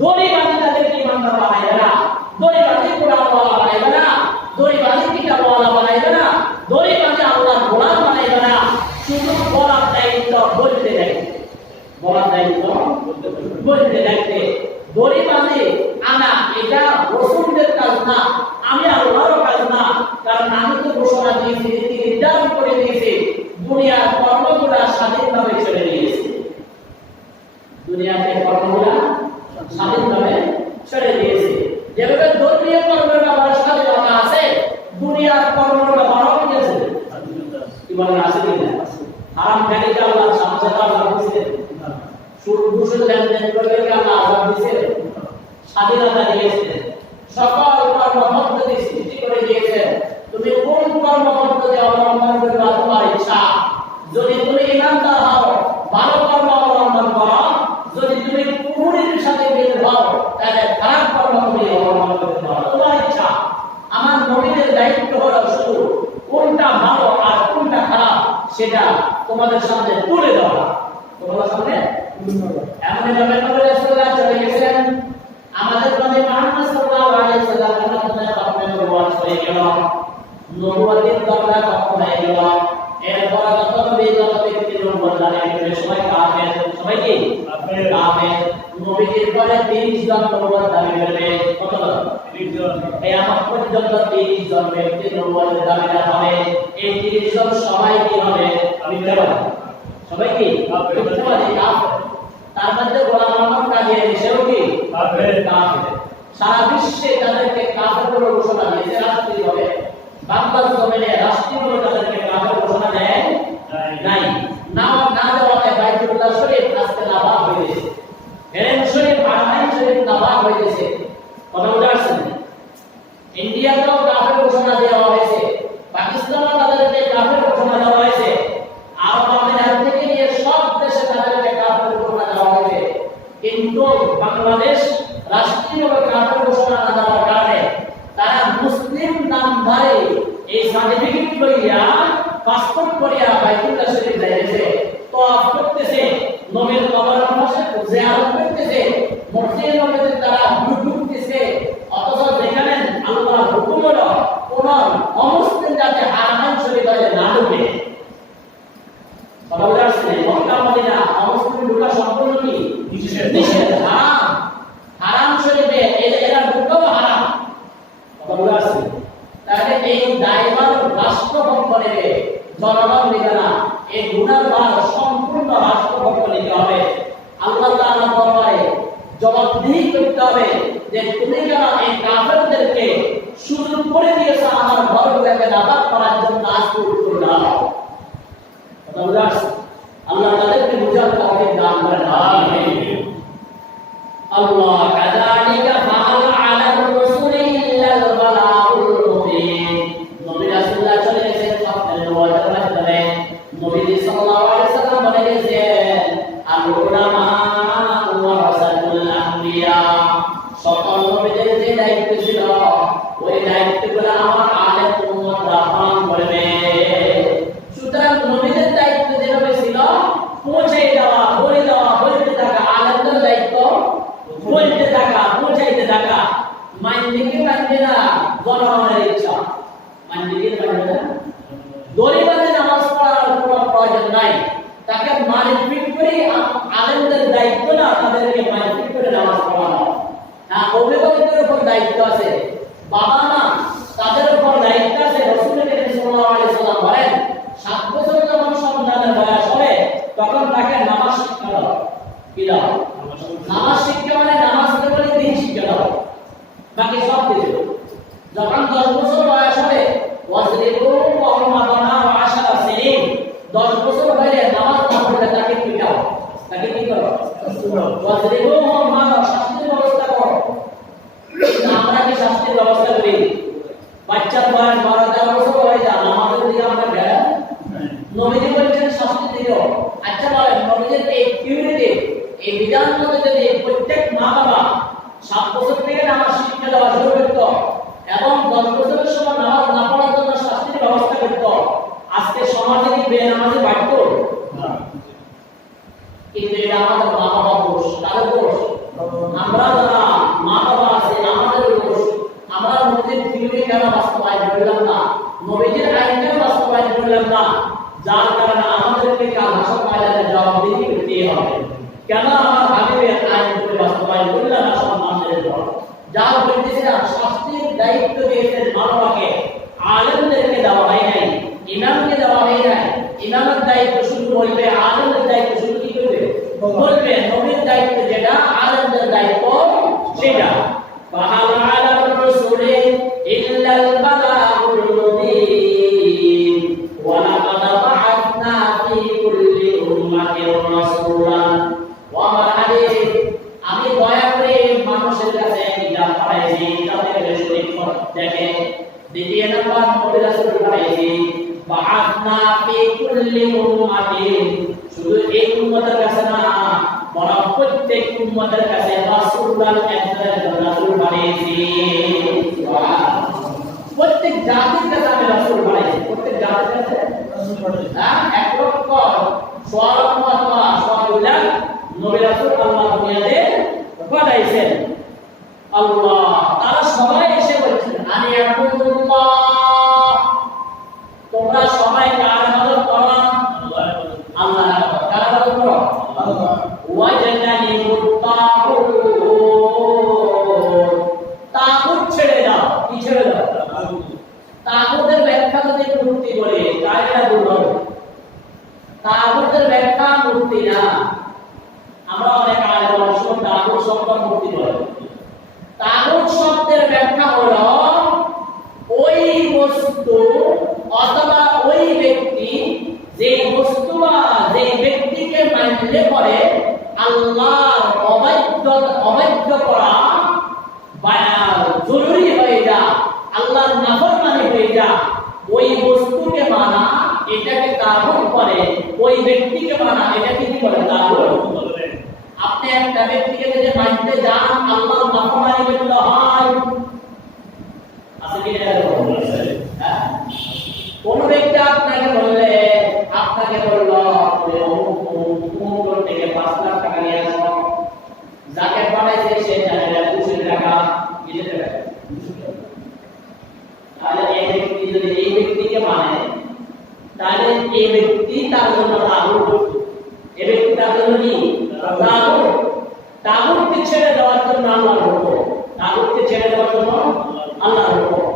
দড়িবাজি তাদেরকে ইমানদার বানাইবে না, দড়িবাজি কোরআনওয়ালা বানাইবে না, দড়িবাজি কিতাবওয়ালা বানাইবে না, দড়িবাজি আল্লাহর গোলাম বানাইবে না। শুধু বলার দায়িত্ব বলতে দায়িত্ব, বলার দায়িত্ব বলতে দায়িত্ব। দড়িবাজি আনা এটা রাসূলদের কাজ না, আমি আল্লাহর কাজ না। কারণ আমি তো ঘোষণা দিয়েছি, নির্ধারণ করে দিয়েছি, দুনিয়ার কর্মগুলা স্বাধীনভাবে ছেড়ে দিয়েছি, দুনিয়াতে কর্মগুলা স্বাধীনভাবে ছেড়ে দিয়েছে। যেভাবে ধর্মীয় কর্মের ব্যাপারে স্বাধীনতা আছে, বলেন আছে কি না? হারাম খালি কি আল্লাহ সামনে আযাব দিয়েছেন? সুদ ঘুষের লেনদেন করলে কি আল্লাহ আযাব দিয়েছেন? স্বাধীনতা দিয়েছেন, সকল কর্মপদ্ধতি সৃষ্টি করে দিয়েছেন। তুমি কোন কর্মপদ্ধতি অবলম্বন করবে তোমার ইচ্ছা। যদি তুমি ইমানদার হও, ভালো কর্ম অবলম্বন করো। যদি তুমি কুফরের সাথে মিল হও, তাহলে খারাপ কর্ম তুমি অবলম্বন করতে পারো, তোমার ইচ্ছা। আমার নবীদের দায়িত্ব হলো শুধু কোনটা ভালো আর কোনটা খারাপ সেটা তোমাদের সামনে তুলে দেওয়া। তোমাদের সামনে এমন ভাবে নবী রাসূলুল্লাহ চলে গেছেন, আমাদের নবী মুহাম্মদ সাল্লাল্লাহু আলাইহি ওয়াসাল্লাম আপনাদের প্রবাস হয়ে গেল, নবুয়তের দরজা তখন হয়ে গেল। এরপর যত নবী যত ব্যক্তি নবুয়ত দাঁড়িয়ে গেছে সবাই কাফের, সবাই কি কাফের। নবীর পরে 30 জন নবুয়ত দাঁড়িয়ে গেলে কত জন? 30 জন। কিয়ামত পর্যন্ত 30 জন ব্যক্তি নবুয়তের দাবিদার হবে। এই 30 জন সবাই কি হবে? মিথ্যাবাদী। সবাই কি মিথ্যাবাদী, কাফের। তার মধ্যে গোলাম মোহাম্মদ কাদিয়ানী সেও কি কাফের। সারা বিশ্বে তাদেরকে কাফের বলে ঘোষণা দিয়েছে রাষ্ট্রীয়ভাবে। বাংলার জমিনে রাষ্ট্রীয়ভাবে তাদেরকে কাফের ঘোষণা দেয় নাই। না দেওয়াতে বাইতুল্লাহ শরীফ আজকে নাপাক হয়ে গেছে, হেরেম শরীফ হারামাইন শরীফ নাপাক হয়ে গেছে। কথা বুঝতে পারছেন? ইন্ডিয়াতেও কাফের ঘোষণা দেওয়া হয়েছে, পাকিস্তানেও তাদেরকে কাফের ঘোষণা দেওয়া হয়েছে, আরব আমিরাত থেকে নিয়ে সব দেশে তাদেরকে কাফের ঘোষণা দেওয়া হয়েছে। কিন্তু বাংলাদেশ রাষ্ট্রীয়ভাবে কাফের ঘোষণা না দেওয়ার কারণে তারা মুসলিম নামধারী এই সার্টিফিকেট লইয়া পাসপোর্ট করিয়া বাইতুল্লাহ শরীফ যাইতেছে, তওয়াফ করতেছে, নবীর কবরের পাশে জিয়ারত করতেছে, মসজিদে নববীতে তারা ঢুকতেছে। অথচ যেখানে আল্লাহর হুকুম হলো কোন অমুসলিম যাতে হারামাইন শরীফে না ঢুকে। কথা বুঝতে পারছেন? মক্কা মদিনা অমুসলিম ঢোকা সম্পূর্ণ কি নিষেধ, হারাম। হারাম শরীফে এরা ঢুকাও হারাম। কথা বুঝতে পারছেন? তাহলে এই দায়ভার রাষ্ট্রপক্ষ নেবে, জনগণ নেবে না। এই গুনার ভার সম্পূর্ণ রাষ্ট্রপক্ষ নিতে হবে। আল্লাহ তাআলা দরবারে জবাবদিহি করতে হবে যে তুমি কেন এই কাফেরদেরকে সুযোগ করে দিয়েছো আমার ঘরগুলোকে নাপাক করার জন্য। আজকে উত্তর দাও। কথা বুঝতে পারছেন? আল্লাহ তাদেরকে বুঝার তৌফিক দান করেন। আমিন। আল্লাহ কাযালিকা ফাআল আলা রাসূলি ইল্লাল বালাগুল মুবিন। নবী রাসূলুল্লাহ চলে গেছেন স্বপ্নের নবুয়তের মাধ্যমে। নবী সাল্লাল্লাহু আলাইহি ওয়াসাল্লাম বলে গেছেন আল উলামা ওয়ারাসাতুল আম্বিয়া। সকল নবীদের যে দায়িত্ব ছিল ওই দায়িত্বগুলো আমার আলেম উম্মতরা পালন করবে। সুতরাং নবীদের দায়িত্ব যেভাবে ছিল পৌঁছে দেওয়া, বলে দেওয়া, বলতে থাকা, আলেমদের দায়িত্ব বলতে থাকা, পৌঁছাইতে থাকা। মাইন্দিকে মানবে না জনগণের ইচ্ছা, মাইন্দিকে মানবে না। দলিবাদে নামাজ পড়ার কোনো প্রয়োজন নাই, তাকে মানিফিক করে আলেমদের দায়িত্ব না তাদেরকে মানিফিক করে নামাজ পড়ানো। হ্যাঁ, অভিভাবকদের উপর দায়িত্ব আছে, বাবা মা তাদের উপর দায়িত্ব আছে। রাসূল করিম সাল্লাল্লাহু আলাইহি ওয়াসাল্লাম বলেন 7 বছর যখন সন্তানের বয়স হবে তখন তাকে নামাজ শিক্ষা দাও। কি দাও? নামাজ শিক্ষা মানে নামাজ পড়লে দিন শিক্ষা দাও, বাকি সব কিছু। যখন 10 বছর বয়স হবে ওয়াজরিবু ওয়াহমাদানা ওয়া 10 সিনিন, 10 বছর হলে নামাজ না পড়লে তাকে পিটাও। তাকে কি করো? ওয়াজরিবু ওয়াহমাদানা, শাস্তির ব্যবস্থা করো। আমরা কি শাস্তির ব্যবস্থা করি? বাচ্চার বয়স 12-13 বছর হয়ে যায়, আমাদের দিকে আমরা গেলাম। নবীজি বলেছেন শাস্তি দিও। আচ্ছা বলেন নবীজির এই পিউরিটি, এই বিধান মতে যদি প্রত্যেক মা বাবা 7 বছর থেকে নামাজ শিক্ষা দেওয়া শুরু করত এবং 10 বছরের সময় নামাজ না পড়ার জন্য শাস্তির ব্যবস্থা করত, আজকে সমাজে কি বেনামাজি বাড়ত? কিন্তু এটা আমাদের মা বাবা দোষ। কারো দোষ? আমরা যারা মা বাবা আছে আমাদের দোষ। আমরা নবীজির পিউরিটি কেন বাস্তবায়ন করলাম না? নবীজির আইনকে বাস্তবায়ন করলাম না, যার কারণে আমাদেরকে কাল হাসর ময়দানে জবাবদিহি করতে হবে। কেন আমার হাবিবের আইন করে বাস্তবায়ন করলাম না সন্তানদের উপর? যার বলতেছিলাম শাস্তির দায়িত্ব দিয়েছেন মা বাবাকে, আলেমদেরকে দেওয়া হয় নাই, ইমামকে দেওয়া হয় নাই। ইমামের দায়িত্ব শুধু বলবে, আলেমের দায়িত্ব শুধু কি করবে? বলবে। নবীর দায়িত্ব যেটা, আলেমদের দায়িত্ব সেটা। ফাহাল আলা রাসূলি ইল্লাল বালাগুল মুবিন ওয়া লাকাদ বাআসনা ফি কুল্লি উম্মাতিন, শুধু এই উম্মতের কাছে না, বরং প্রত্যেক উম্মতের কাছে রাসূলুল্লাহ একজন রাসূল বানিয়েছি। প্রত্যেক জাতির কাছে আমি রাসূল বানিয়েছি, প্রত্যেক জাতির কাছে রাসূল বানিয়েছি। এক লক্ষ সোয়া নবী রাসূল আল্লাহ দুনিয়াতে পাঠাইছেন। আল্লাহ তারা সবাই এসে বলছেন আনি আবুদুল্লাহ, তোমরা সবাই কার ইবাদত করো? আল্লাহর ইবাদত। কার ইবাদত করো? আল্লাহ। ওয়াজতানিবুত তাগুত, তাগুত ছেড়ে দাও। কি ছেড়ে দাও? তাগুতের ব্যাখ্যা যদি মূর্তি বলে তাহলে দুর্বল। তাগুতের ব্যাখ্যা মূর্তি না। আমরা অনেক আলেম বলছো তাগুত শব্দ মূর্তি বলে। তাগুত শব্দের ব্যাখ্যা হলো ওই বস্তু অথবা ওই ব্যক্তি যে বস্তু বা যে ব্যক্তিকে মানলে পরে আল্লাহর অবাধ্য করা জরুরি হয়ে যায়, আল্লাহর নাফরমানি হয়ে যায়, ওই বস্তুকে মানা এটাকে তাগুত করে, ওই ব্যক্তিকে মানা এটাকে কি বলে? তাগুত বলে। আপনি একটা ব্যক্তিকে যদি মানতে যান আল্লাহর নাফরমানি করতে হয়, আছে কি না? কোন ব্যক্তি আপনাকে বললে, আপনাকে বলল অমুক থেকে 5 লাখ টাকা নিয়ে আসো, যাকে পাঠাইছে সে জানে 200 টাকা দিতে পারে, তাহলে এই ব্যক্তি যদি এই ব্যক্তিকে মানে তাহলে এই ব্যক্তি তার জন্য তাগুত, এই ব্যক্তি তার জন্য কি তাগুত? তাগুতকে ছেড়ে দেওয়ার জন্য আল্লাহর হুকুম, তাগুতকে ছেড়ে দেওয়ার জন্য আল্লাহর হুকুম।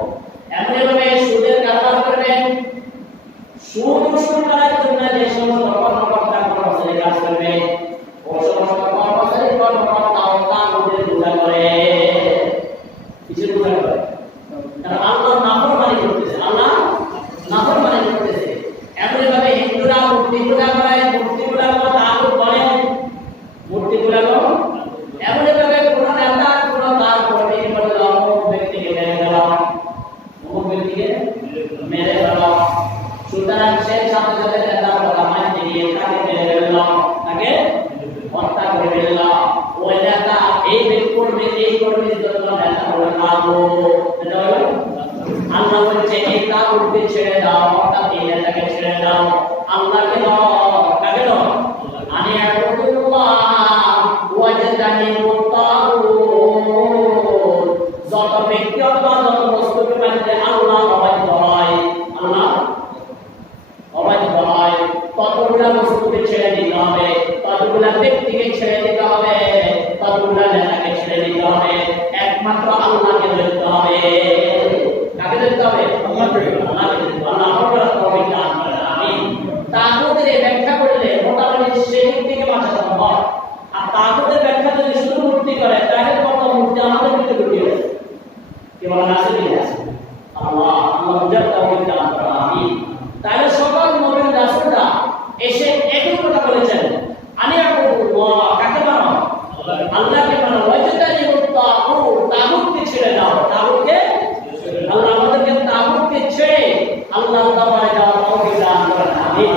এমনিভাবে সুদের কারবার করবেন, সুদ উসুল করার জন্য যে সমস্ত কর্মকর্তা কর্মচারী কাজ করবে, ওই সমস্ত কর্মচারী কর্মকর্তাও তাগুতের পূজা করে। কিছু পূজা করে তারা আল্লাহর নাফরমানি করতেছে, আল্লাহ নাফরমানি করতেছে। এমনিভাবে হিন্দুরা মূর্তি পূজা করে, মূর্তি পূজা করে তাগুত বলে, মূর্তি পূজা করে। এমনিভাবে কোন নেতা কোন তার কর্মী বলে অমুক ব্যক্তিকে মেরে গেলাম, অমুক ব্যক্তিকে মেরে গেলাম, সুতরাং সে সাথে সাথে নেতার কথা মানতে গিয়ে তাকে মেরে ফেললাম, তাকে হত্যা করে ফেললাম। ওই নেতা এই কর্মীর জন্য নেতা হলো তাগুত। এটা হলো আল্লাহ বলছে এই তাগুতকে ছেড়ে দাও, অর্থাৎ এই নেতাকে ছেড়ে দাও, আল্লাহকে দাও। কাকে দাও? আনি আবুদুল্লাহ ওয়াজতানিবুত তাগুত। যত ব্যক্তি অথবা যত বস্তুকে মানতে আল্লাহ অবাধ্য হয়, আল্লাহ অবাধ্য হয়, ততগুলা বস্তুকে ছেড়ে দিতে হবে, ততগুলা ব্যক্তিকে ছেড়ে দিতে হবে, ততগুলা নেতাকে ছেড়ে দিতে হবে, একমাত্র আল্লাহকে ধরতে হবে। কাকে ধরতে হবে? আল্লাহকে। আল্লাহ আমাদের তৌফিক দান করেন, আমিন। তাগুতের এই ব্যাখ্যা করলে মোটামুটি সেই থেকে বাঁচা সম্ভব। আর তাগুতের ব্যাখ্যা যদি শুধু মূর্তি করে তাহলে কত মূর্তি আমাদের ভিতরে ঢুকে গেছে। কি বলেন? আছে কি আছে? আল্লাহ আমাদের তৌফিক দান করেন, আমিন। তাহলে সকল নবী রাসূলরা এসে একই কথা বলেছেন, আনি আবুদুল্লাহ, কাকে মানো? আল্লাহকে মানো। ওয়াজতানিবুত তাগুত, তাগুতকে ছেড়ে দাও, তাগুতকে আল্লাহ আমাদেরকে তাগুতকে ছেড়ে আল্লাহর দরবারে যাওয়ার তৌফিক দান করেন, আমিন।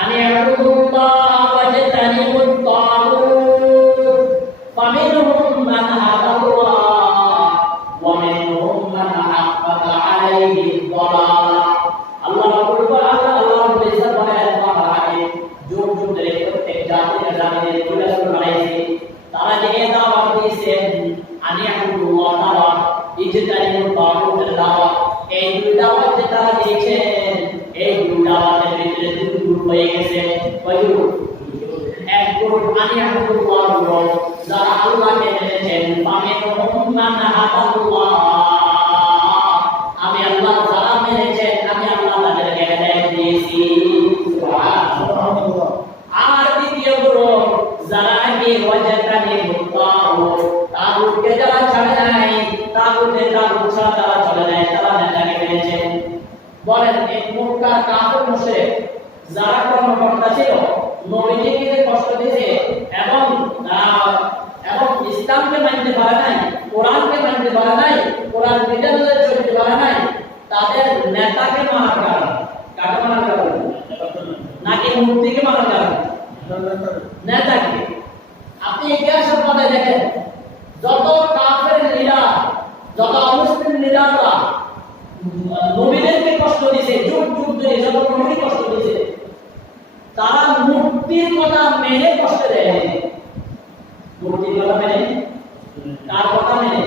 আনি আবুদুল্লাহ ওয়াজতানিবুত তাগুত ফামিনহুম মান হাদাল্লাহ ওয়া মিনহুম মান হাক্কাত আলাইহি ad-dalalah। আল্লাহ বলবো আল্লাহ বলেছেন বলেন বাহারে যুগ যুগ ধরে প্রত্যেক জাতির জাতির রাসূল বানাইছে, তারা যে দাওয়াত দিয়েছেন আনি আবুদুল্লাহ দাওয়াত, ইজতানিবুত তাগুতের দাওয়াত, এই দুই দাওয়াত যে তারা দিয়েছেন এই দুই দাওয়াতের ভিতরে দুই গ্রুপ হয়ে গেছে। কয় গ্রুপ? এক গ্রুপ আনি আবুদুল্লাহ গ্রুপ, যারা আল্লাহকে মেনেছেন, ফামিনহুম মান হাদাল্লাহ, আমি আল্লাহ যারা মেনেছেন আমি আল্লাহ তাদেরকে হেদায়েত দিয়েছি। সুবহানাল্লাহ। আর দ্বিতীয় গ্রুপ যারা কি ওয়াজতানিবুত তাগুত, তাগুতকে যারা ছাড়ে নাই, তাগুত ছাড়া তারা চলে নাই, তারা নেতাকে মেনেছেন। বলেন এই মক্কার কাফের মুশরিক যারা কর্মকর্তা ছিল, নবীজিকে যে কষ্ট দিয়েছে এবং ইসলামকে মানতে পারে নাই, কোরআনকে মানতে পারে নাই, কোরআন বিধান চলতে পারে নাই, তাদের নেতাকে মানার কারণে। কাকে মানার কারণে? নাকি মূর্তিকে মানার কারণে? নেতাকে। আপনি ইতিহাসের পাতায় দেখেন, যত কাফের লিডার, যত অমুসলিম লিডাররা নবীদেরকে কষ্ট দিয়েছে, যুগ যুগ ধরে যত নবী কষ্ট দিয়েছে, তারা মূর্তির কথা মেনে কষ্ট দেয়। মূর্তির কথা মেনে, কার কথা মেনে?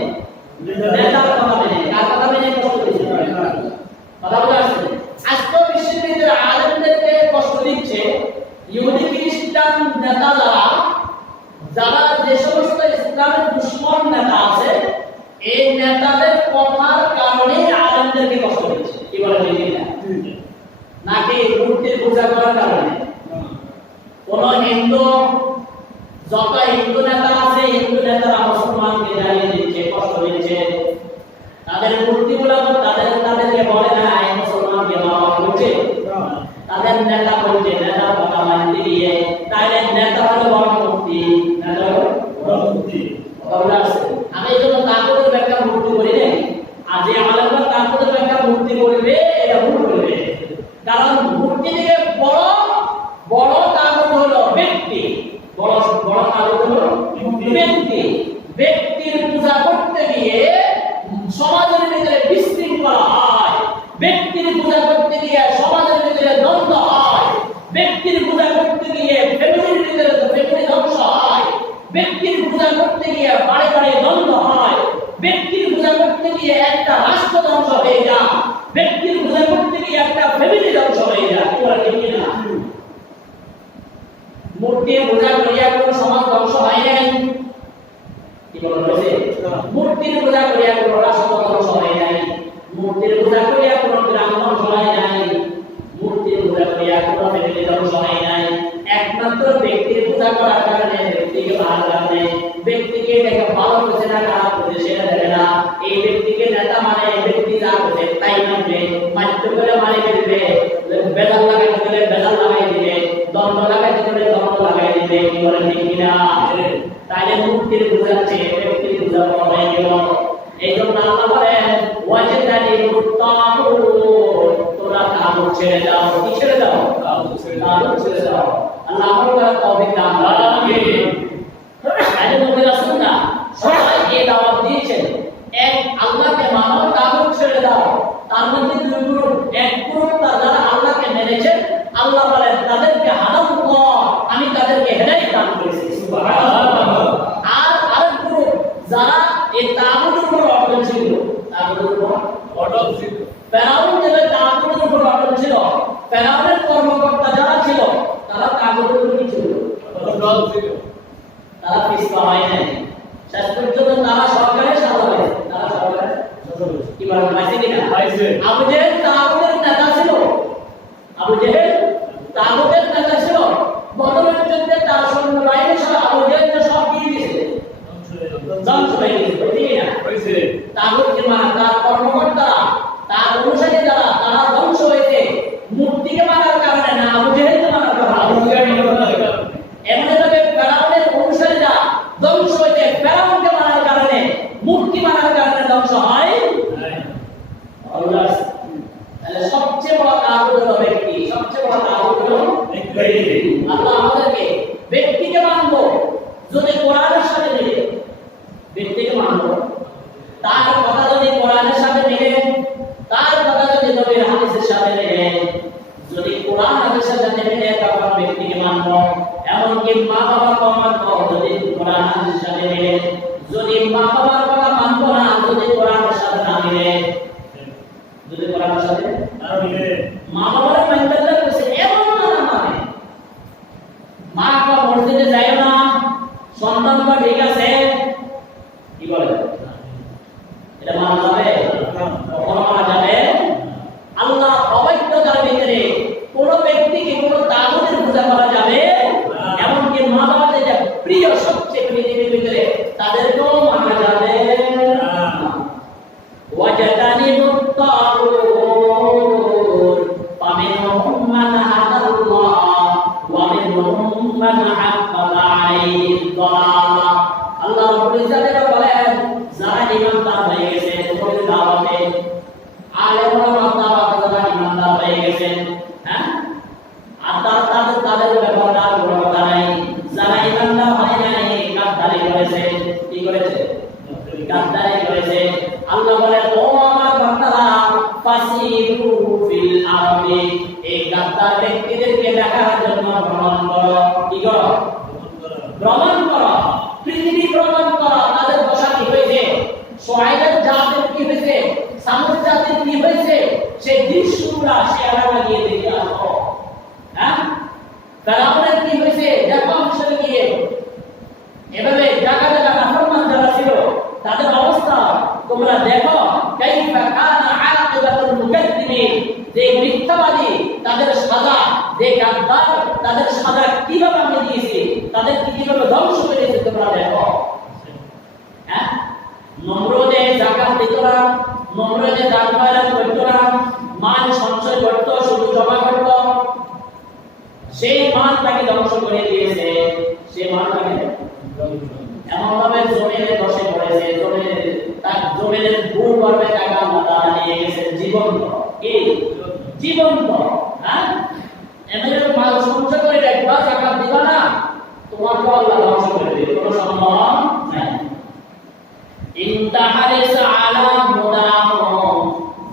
নেতার কথা মেনে। কার কথা মেনে কষ্ট দিয়েছে? কথা বুঝা আসছে? আজকে বিশ্বের ভিতরে আলেমদেরকে কষ্ট দিচ্ছে ইহুদি খ্রিস্টান নেতা যারা যে সমস্ত ইসলামের দুশ্মন নেতা আছে, এই নেতাদের কথার কারণে আলেমদেরকে কষ্ট দিচ্ছে। কি বলে না? নাকি মূর্তির পূজা করার কারণে? কোন হিন্দু, যত হিন্দু নেতা আছে, হিন্দু নেতারা মুসলমানকে জ্বালিয়ে দিচ্ছে, কষ্ট দিচ্ছে। তাদের মূর্তিগুলো তাদেরকে বলে না এই মুসলমানকে মারা করছে, তাদের নেতা বলছে, নেতার কথা মানতে গিয়ে তাহলে নেতা হলো বড় মূর্তি, নেতা হলো বড় মূর্তি। আমি এই জন্য তাকুদের ব্যাখ্যা মূর্তি করি নাই। আর যে আলেমরা তাকুদের ব্যাখ্যা মূর্তি করবে, এটা ভুল করবে। কারণ মূর্তি থেকে বড় বড় তাকুদ হলো ব্যক্তি, বড় বড় তাকুদ হলো ব্যক্তি। ব্যক্তির পূজা করতে গিয়ে সমাজের ভিতরে বিশৃঙ্খলা হয়, ব্যক্তির পূজা করতে গিয়ে সমাজের ভিতরে দ্বন্দ্ব হয়, ব্যক্তির পূজা করতে গিয়ে ফ্যামিলির ভিতরে ফ্যামিলি ধ্বংস হয়, ব্যক্তির পূজা করতে গিয়ে বাড়ি বাড়ি দ্বন্দ্ব হয়, ব্যক্তির পূজা করতে গিয়ে একটা রাষ্ট্র ধ্বংস হয়ে যায়, ব্যক্তির পূজা করতে গিয়ে একটা ফ্যামিলি ধ্বংস হয়ে যায়। কি না? মূর্তির পূজা করিয়া কোনো সমাজ ধ্বংস হয় নাই। কি বলা হয়েছে? মূর্তির পূজা করিয়া কোনো রাষ্ট্র ধ্বংস হয় নাই। মূর্তির পূজা করিয়া কোনো গ্রাম ধ্বংস হয় নাই। মূর্তির পূজা করিয়া কোনো ফ্যামিলি ধ্বংস হয় নাই। একমাত্র ব্যক্তির পূজা করার কারণে, ব্যক্তিকে মারার কারণে, ব্যক্তিকে দেখে ভালো করছে না খারাপ করছে সেটা দেখে না, এই ব্যক্তিকে নেতা মানে এই ব্যক্তি যা করছে তাই মানবে, মানতে করে মারি ফেলবে, বেজাল লাগাইতে গেলে বেজাল লাগাই দিবে, দ্বন্দ্ব লাগাইতে গেলে দ্বন্দ্ব লাগাই দিবে। কি বলে ঠিক কিনা? তাইলে মূর্তির পূজা চেয়ে ব্যক্তির পূজা করা হয়ে গেল। এই জন্য আল্লাহ বলেন ওয়াজদানি মুত্তাকুন, তোমরা তাগুত ছেড়ে দাও। কি ছেড়ে দাও? তাগুত ছেড়ে দাও। আল্লাহ আমাদের তৌফিক দান করুন। আমিন। তাইলে নবী রাসূলরা সবাইকে দাওয়াত দিয়েছেন, এক আল্লাহকে মানো, তাগুত ছেড়ে দাও। তার মধ্যে দুই গ্রুপ, এক গ্রুপ যারা আল্লাহকে মেনেছেন, আল্লাহ বলেন তাদেরকে হারাম কর, আমি তাদেরকে হেদায়েত দান করেছি। সুবহানাল্লাহ। আর আরেক গ্রুপ যারা এই তাগুতের উপর অটল ছিল, তাগুতের উপর অটল ছিল। ফেরাউন যে তাগুতের উপর অটল ছিল, ফেরাউনের কর্মকর্তা যারা ছিল, তারা তাগুতের উপর কি ছিল? অটল ছিল। তারা পিছপা হয় নাই। শেষ পর্যন্ত তারা সরকারের সাথে হয়েছে। তারা সরকারের কি বলে পাইছে কিনা? পাইছে। আবু জেহেল তাগুতের নেতা ছিল। আবু জেহেল তাগুতের নেতা ছিল। বদরের যুদ্ধে তার সৈন্যবাহিনী সহ আবু জেহেল সব কি দিয়েছে? ধ্বংস হয়ে গেছে। ঠিক না? হয়েছে। তাগুতকে মানা, তার কর্মকর্তা, তার অনুসারী যারা, তারা ধ্বংস হয়েছে মূর্তিকে মানার কারণে না, আবু জেহেলকে মানার কারণে। আবু জেহেলকে মানার কারণে। এমনভাবে ফেরাউনের অনুসারীরা ধ্বংস হয়েছে ফেরাউনকে মানার কারণে, মূর্তি মানার কারণে ধ্বংস হয়। তাহলে সবচেয়ে বড় তাগুত হলো ব্যক্তি, সবচেয়ে বড় তাগুত হলো ব্যক্তি। আল্লাহ আমাদেরকে ব্যক্তিকে মানবো যদি কোরআনের সাথে মিলে, ব্যক্তিকে মানবো, তার কথা যদি কোরআনের সাথে মিলে, তার কথা যদি নবীর হাদিসের সাথে মিলে, যদি কোরআন হাদিসের সাথে মিলে তখন ব্যক্তিকে মানবো। এমনকি মা বাবাকে মানবো যদি কোরআন হাদিসের সাথে মিলে। যদি মা বাবার কথা মানবো না যদি কোরআনের সাথে না মিলে, যদি কোরআনের সাথে না মিলে, মা বাবার মানতে করছে এমন না মানে মা বাবা মসজিদে যায় না, সন্তানরা ঠিক আছে, কি বলে এটা মানা যাবে? কখনো মানা যাবে? আল্লাহ অবৈধতার ভিতরে কোন ব্যক্তিকে কোন তাগুতের পূজা করা যাবে? এমনকি মা বাবা যেটা প্রিয় সবচেয়ে পৃথিবীর ভিতরে তাদেরকেও মানা যাবে না। ওয়াজাতানি মুত্তাকুন, পামিন গেছেন, হ্যাঁ? আর তাদের ব্যাপারটা কোনো কথা নাই। যারা ইমানদার হয় নাই, গাদ্দারি করেছে, কি করেছে? গাদ্দারি করেছে। আল্লাহ বলেন, ও আমার বান্দারা, ফাসিরু ফিল আরদি, এই গাদ্দার ব্যক্তিদেরকে দেখার জন্য ভ্রমণ করো। কি করো? ভ্রমণ করো, পৃথিবী ভ্রমণ করো। তাদের দশা কি হয়েছে? শুআয়বের জাতির কি হয়েছে? সামুদ জাতির কি হয়েছে? সেই দৃশ্যগুলো সে এলাকা গিয়ে দেখে আসো। হ্যাঁ, ফেরাউনের কি হয়েছে? দেখো মিশরে গিয়ে। এভাবে জায়গা জায়গা নাফরমান যারা ছিল তাদের অবস্থা তোমরা দেখো। কাইফা কানা আকিবাতুল মুকাদ্দিমিন, যে মিথ্যাবাদী তাদের সাজা, যে গাদ্দার তাদের সাজা কিভাবে আমি দিয়েছি, তাদের কিভাবে ধ্বংস করেছি তোমরা দেখো। হ্যাঁ, নমরুদে যাকাত দিত না, নমরুদে দান খয়রাত করত না, মাল সঞ্চয় করত, শুধু জমা করত। সেই মান তাকে ধ্বংস করে দিয়েছে। সেই মানটাকে এমন ভাবে জমিনে বসে পড়েছে, জমিনের ভূ গর্ভে টাকা আল্লাহ তাআলা নিয়ে গেছে জীবন্ত। কি জীবন্ত? হ্যাঁ, এমন মাল সঞ্চয় করে রাখবা, টাকা দিবা না, তোমাকে আল্লাহ ধ্বংস করে দিবে, কোনো সম্ভাবনা নাই। ইনতাহারিস আলা হুদাহুম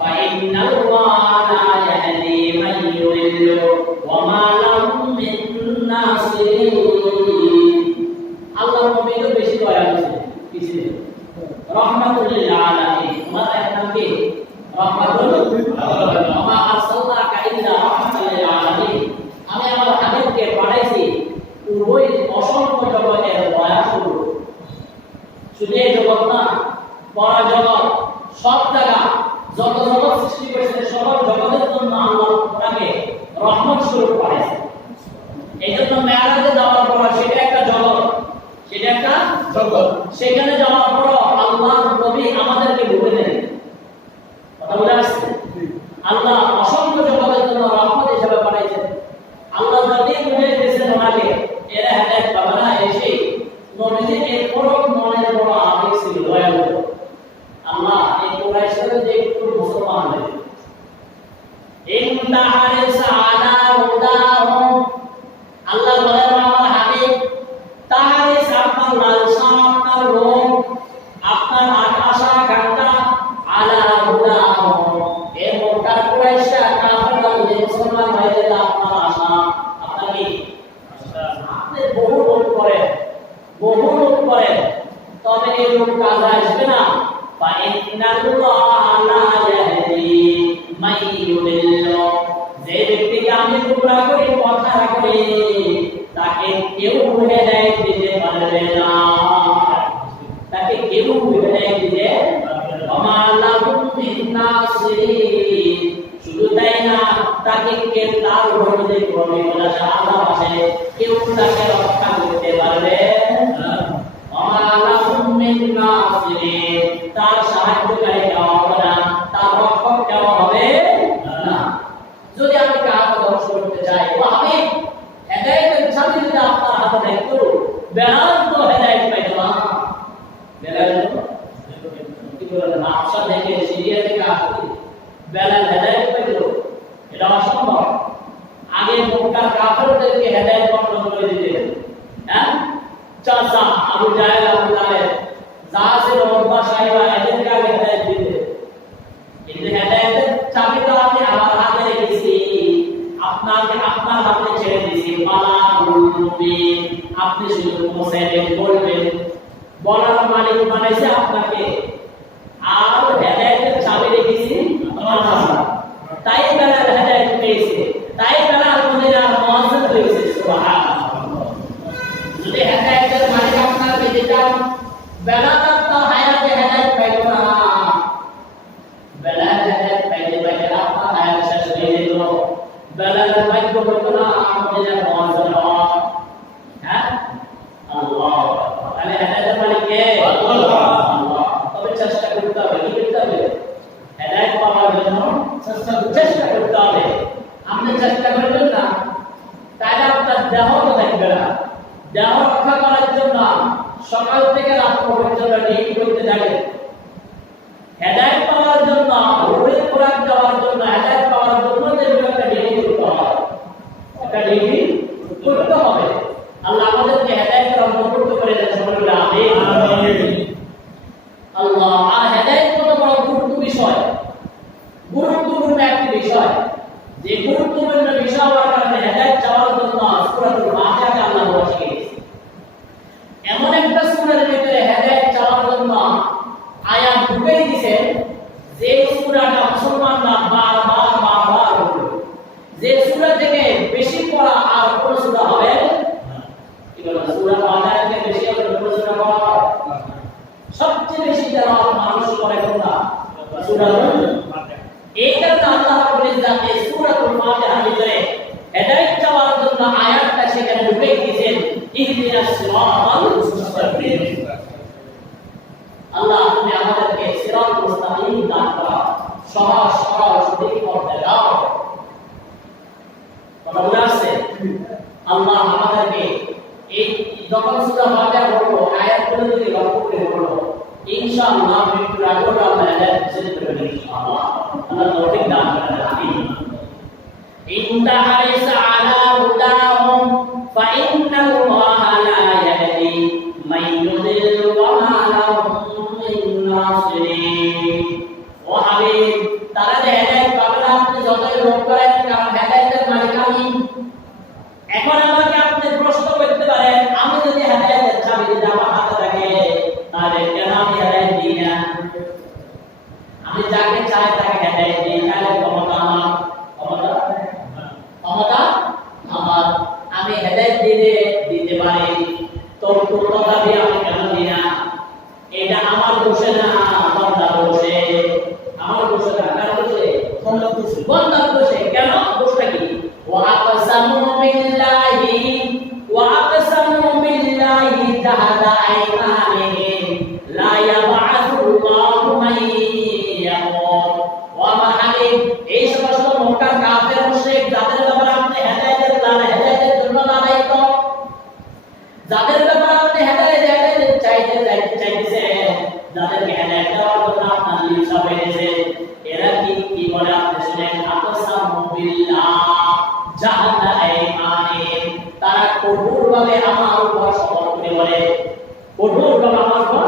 ফাইন্নাল্লাহা লা ইয়াহদি মান ইউদিল্লু ওয়া মা লাহুম মিন নাসিরিন। আল্লাহর নবী তো বেশি দয়া করেছেন, কি ছিলেন? রাহমাতুল লিল আলামিন। তোমার এক নাম কি? রাহমাতুল লিল আলামিন। আমা আরসালনাকা ইল্লা রাহমাতাল লিল আলামিন। আমি আমার হাবিবকে পাঠাইছি উভয় অসংখ্য জগতের দয়া স্বরূপ। শুধু এই জগৎ না, পরা জগৎ, সব জায়গা, যত জগৎ সৃষ্টি করেছেন সকল জগতের জন্য আল্লাহ তাকে রহমত স্বরূপ পাঠাইছেন। এই জন্য মেরাজে যাওয়ার পর সেটা একটা জগৎ, সেটা একটা জগৎ। সেখানে যাওয়ার পর আল্লাহর নবী আমাদেরকে বলে দেন, কথা বলে আসছে, আল্লাহ অসংখ্য জগতের জন্য রহমত হিসেবে পাঠাইছেন। আল্লাহ যদি বলে দিয়েছেন ওনাকে, এরা হেদায়েত পাবে না, এসে নবীজির এর বড় মনের বড় আবেগ ছিল, দয়ালু। আল্লাহ এই কুরাইশদের যে একটু মুসলমান হয়ে ইনতাহারিস আলা হুদাহুম, আল্লাহ বলেন আমার হাবিব, তাহারিস আপনার লালসা, আপনার লোভ, আপনার আশা আকাঙ্ক্ষা, আলা হুদাহুম, এই মক্কার কুরাইশরা কাফেররা যে মুসলমান হয়ে গেল, আপনার আশা, আপনার কি আশা? আপনি বহু লোভ করেন, বহু লোভ করেন, তবে এই লোভ কাজে আসবে না। ফাইন্নাল্লাহা লা ইয়াহদি মান ইউদিল্লু, যে ব্যক্তিকে আমি গুমরাহ করি, পথ হারা করি, তাকে কেউ হেদায়েত দিতে পারবে না, তাকে কেউ হেদায়েত দিতে পারবে না। ওমা লাহুম মিন নাসিরিন, শুধু তাই না, তাকে কে তার বিরুদ্ধে কোনো বিপদশা আযাব আসে, কেউ তাকে রক্ষা করতে পারবে না। ওমা লাহুম মিন নাসিরিন, তার সাহায্যকারী কেউ হবে না, তার রক্ষক কেউ হবে না। যদি আমি কাউকে ধ্বংস করতে চাই, আমি হেদায়েতের চাবি যদি আপনার হাতে দেখব, বেলাল তো হেদায়েত পাইতো না। বেলাল কি বলে না, আশা দেখে সিরিয়া থেকে আসছে, বেলাল হেদায়েত পাইতো, এটা অসম্ভব। আগে মক্কার কাফেরদেরকে হেদায়েত বর্ণনা করে দিতেন। হ্যাঁ, চাচা আবু জাহেল, আবু তালেব, জাহাজের ওরবা সাহেবা, এদেরকে আগে হেদায়েত দিতেন। কিন্তু হেদায়েতের চাবি তো আমি আমার হাতে রেখেছি, আপনার হাতে ছেড়ে দিয়েছি। আপনি শুধু পৌঁছাইবেন, বলবেন, বলার মালিক বানাইছে আপনাকে, আর হেদায়েতের চাবি রেখেছি আমার হাতে। তাই বেলাল হেদায়েত পেয়েছে, তাই বেলাল মদিনার মুয়াজ্জিন হয়েছে। সুবহানাল্লাহ। যদি হেদায়েতের মালিক আপনার পেতে চান, বেলাল তো হায়াতে হেদায়েত পাইতো না। বেলাল হেদায়েত পাইতে পাইতে আপনার হায়াত শেষ হয়ে যেত। বেলালের ভাগ্য হতো না মদিনার মুয়াজ্জিন হওয়া। হ্যাঁ, আল্লাহ। তাহলে হেদায়েতের মালিক কে? আল্লাহ। তবে চেষ্টা করতে হবে, কি করতে হবে? হেদায়েত পাওয়ার জন্য চেষ্টা করতে হবে। আপনি চেষ্টা করবেন না, তাহলে আপনার দেহ তো থাকবে না। দেহ রক্ষা করার জন্য সকাল থেকে রাত পর্যন্ত ডিউটি করতে যাবে। হেদায়েত পাওয়ার জন্য, রুহের খোরাক দেওয়ার জন্য, হেদায়েত পাওয়ার জন্য যে একটা যে গুরুত্বপূর্ণ বিষয় হওয়ার কারণে হেদায়েত চাওয়ার জন্য সূরাতুল ফাতিহাকে আল্লাহ বসিয়ে দিয়েছেন। এমন একটা সূরার ভিতরে হেদায়েত চাওয়ার জন্য আয়াত ঢুকিয়ে দিয়েছেন যে সূরাটা মুসলমানরা বারবার পড়বে, যে সূরা থেকে বেশি পড়া আর কোন সূরা হবে না। কি বলে সূরা ফাতিহা থেকে বেশি আর কোন সূরা পড়া সবচেয়ে বেশি তেলাওয়াত মানুষ করে কোনটা? সূরাতুল ফাতিহা। এই কারণে আল্লাহ রাব্বুল ইজ্জাত এই সূরাতুল ফাতিহার ভিতরে হেদায়েত চাওয়ার জন্য আয়াতটা সেখানে ঢুকিয়ে দিয়েছেন, ইহদিনাস সিরাতাল মুস্তাকিম। আল্লাহ তুমি আমাদেরকে সিরাতাল মুস্তাকিম দান করো, সহজ সরল সঠিক পথ দেখাও। কথা বুঝা আসছে? আল্লাহ আমাদেরকে এই যখন সূরা ফাতিহা পড়বো আয়াতগুলো যদি লক্ষ্য করে পড়বো ইনশাআল্লাহ মৃত্যুর আগে আমরা হেদায়েত হাসিল করব ইনশাআল্লাহ। আল্লাহ তৌফিক দান করেন। আমিন। ইন্তা হারিস আলা হুদাহুম ফাইন্নাল্লাহা লা ইয়াহদি মান ইউদিল্লু ওয়া মা লাহুম মিন নাসিরিন। ও হাবিব, তারা যে হেদায়েত পাবে না আপনি যতই লোক করেন, কারণ হেদায়েতের মালিক আমি। এখন আমাকে আপনি প্রশ্ন করতে পারেন, আমি যদি হেদায়েতের চাবি যদি আমার হাতে থাকে তাহলে কেন আমি হেদায়েত দিই না? আমি যাকে চাই তাকে হেদায়েত দিই, তাহলে ক্ষমতা আমার। ক্ষমতা আমার। আমি হেদায়েত দিতে পারি, তো তথাপি আমি কেন দিই না? এটা আমার দোষে না, বান্দার দোষে। আমার দোষে না, কার দোষে? বান্দার দোষে। কেন? দোষটা কি? وَأَقْسَمُوا بِاللَّهِ جَهْدَ أَيْمَانِهِمْ لَا يَبْعَثُ اللَّهُ مَن يَمُوتُ। ওয়া আমার হাবিব, এই সমস্ত মক্কার কাফের মুশরিক যাদের ব্যাপারে আপনি হেদায়েতের জন্য লালায়িত, যাদের ব্যাপারে আপনি হেদায়েত চাইতেছেন, যাদেরকে হেদায়েত দেওয়ার জন্য আপনার লিপসা পেয়েছে, এরা কি বলে আপনি শুনেন? আকসামু বিল্লাহ জাহাদা আইমানিহিম, তারা কঠোরভাবে আমার উপর শপথ করে বলে, কঠোরভাবে আমার উপর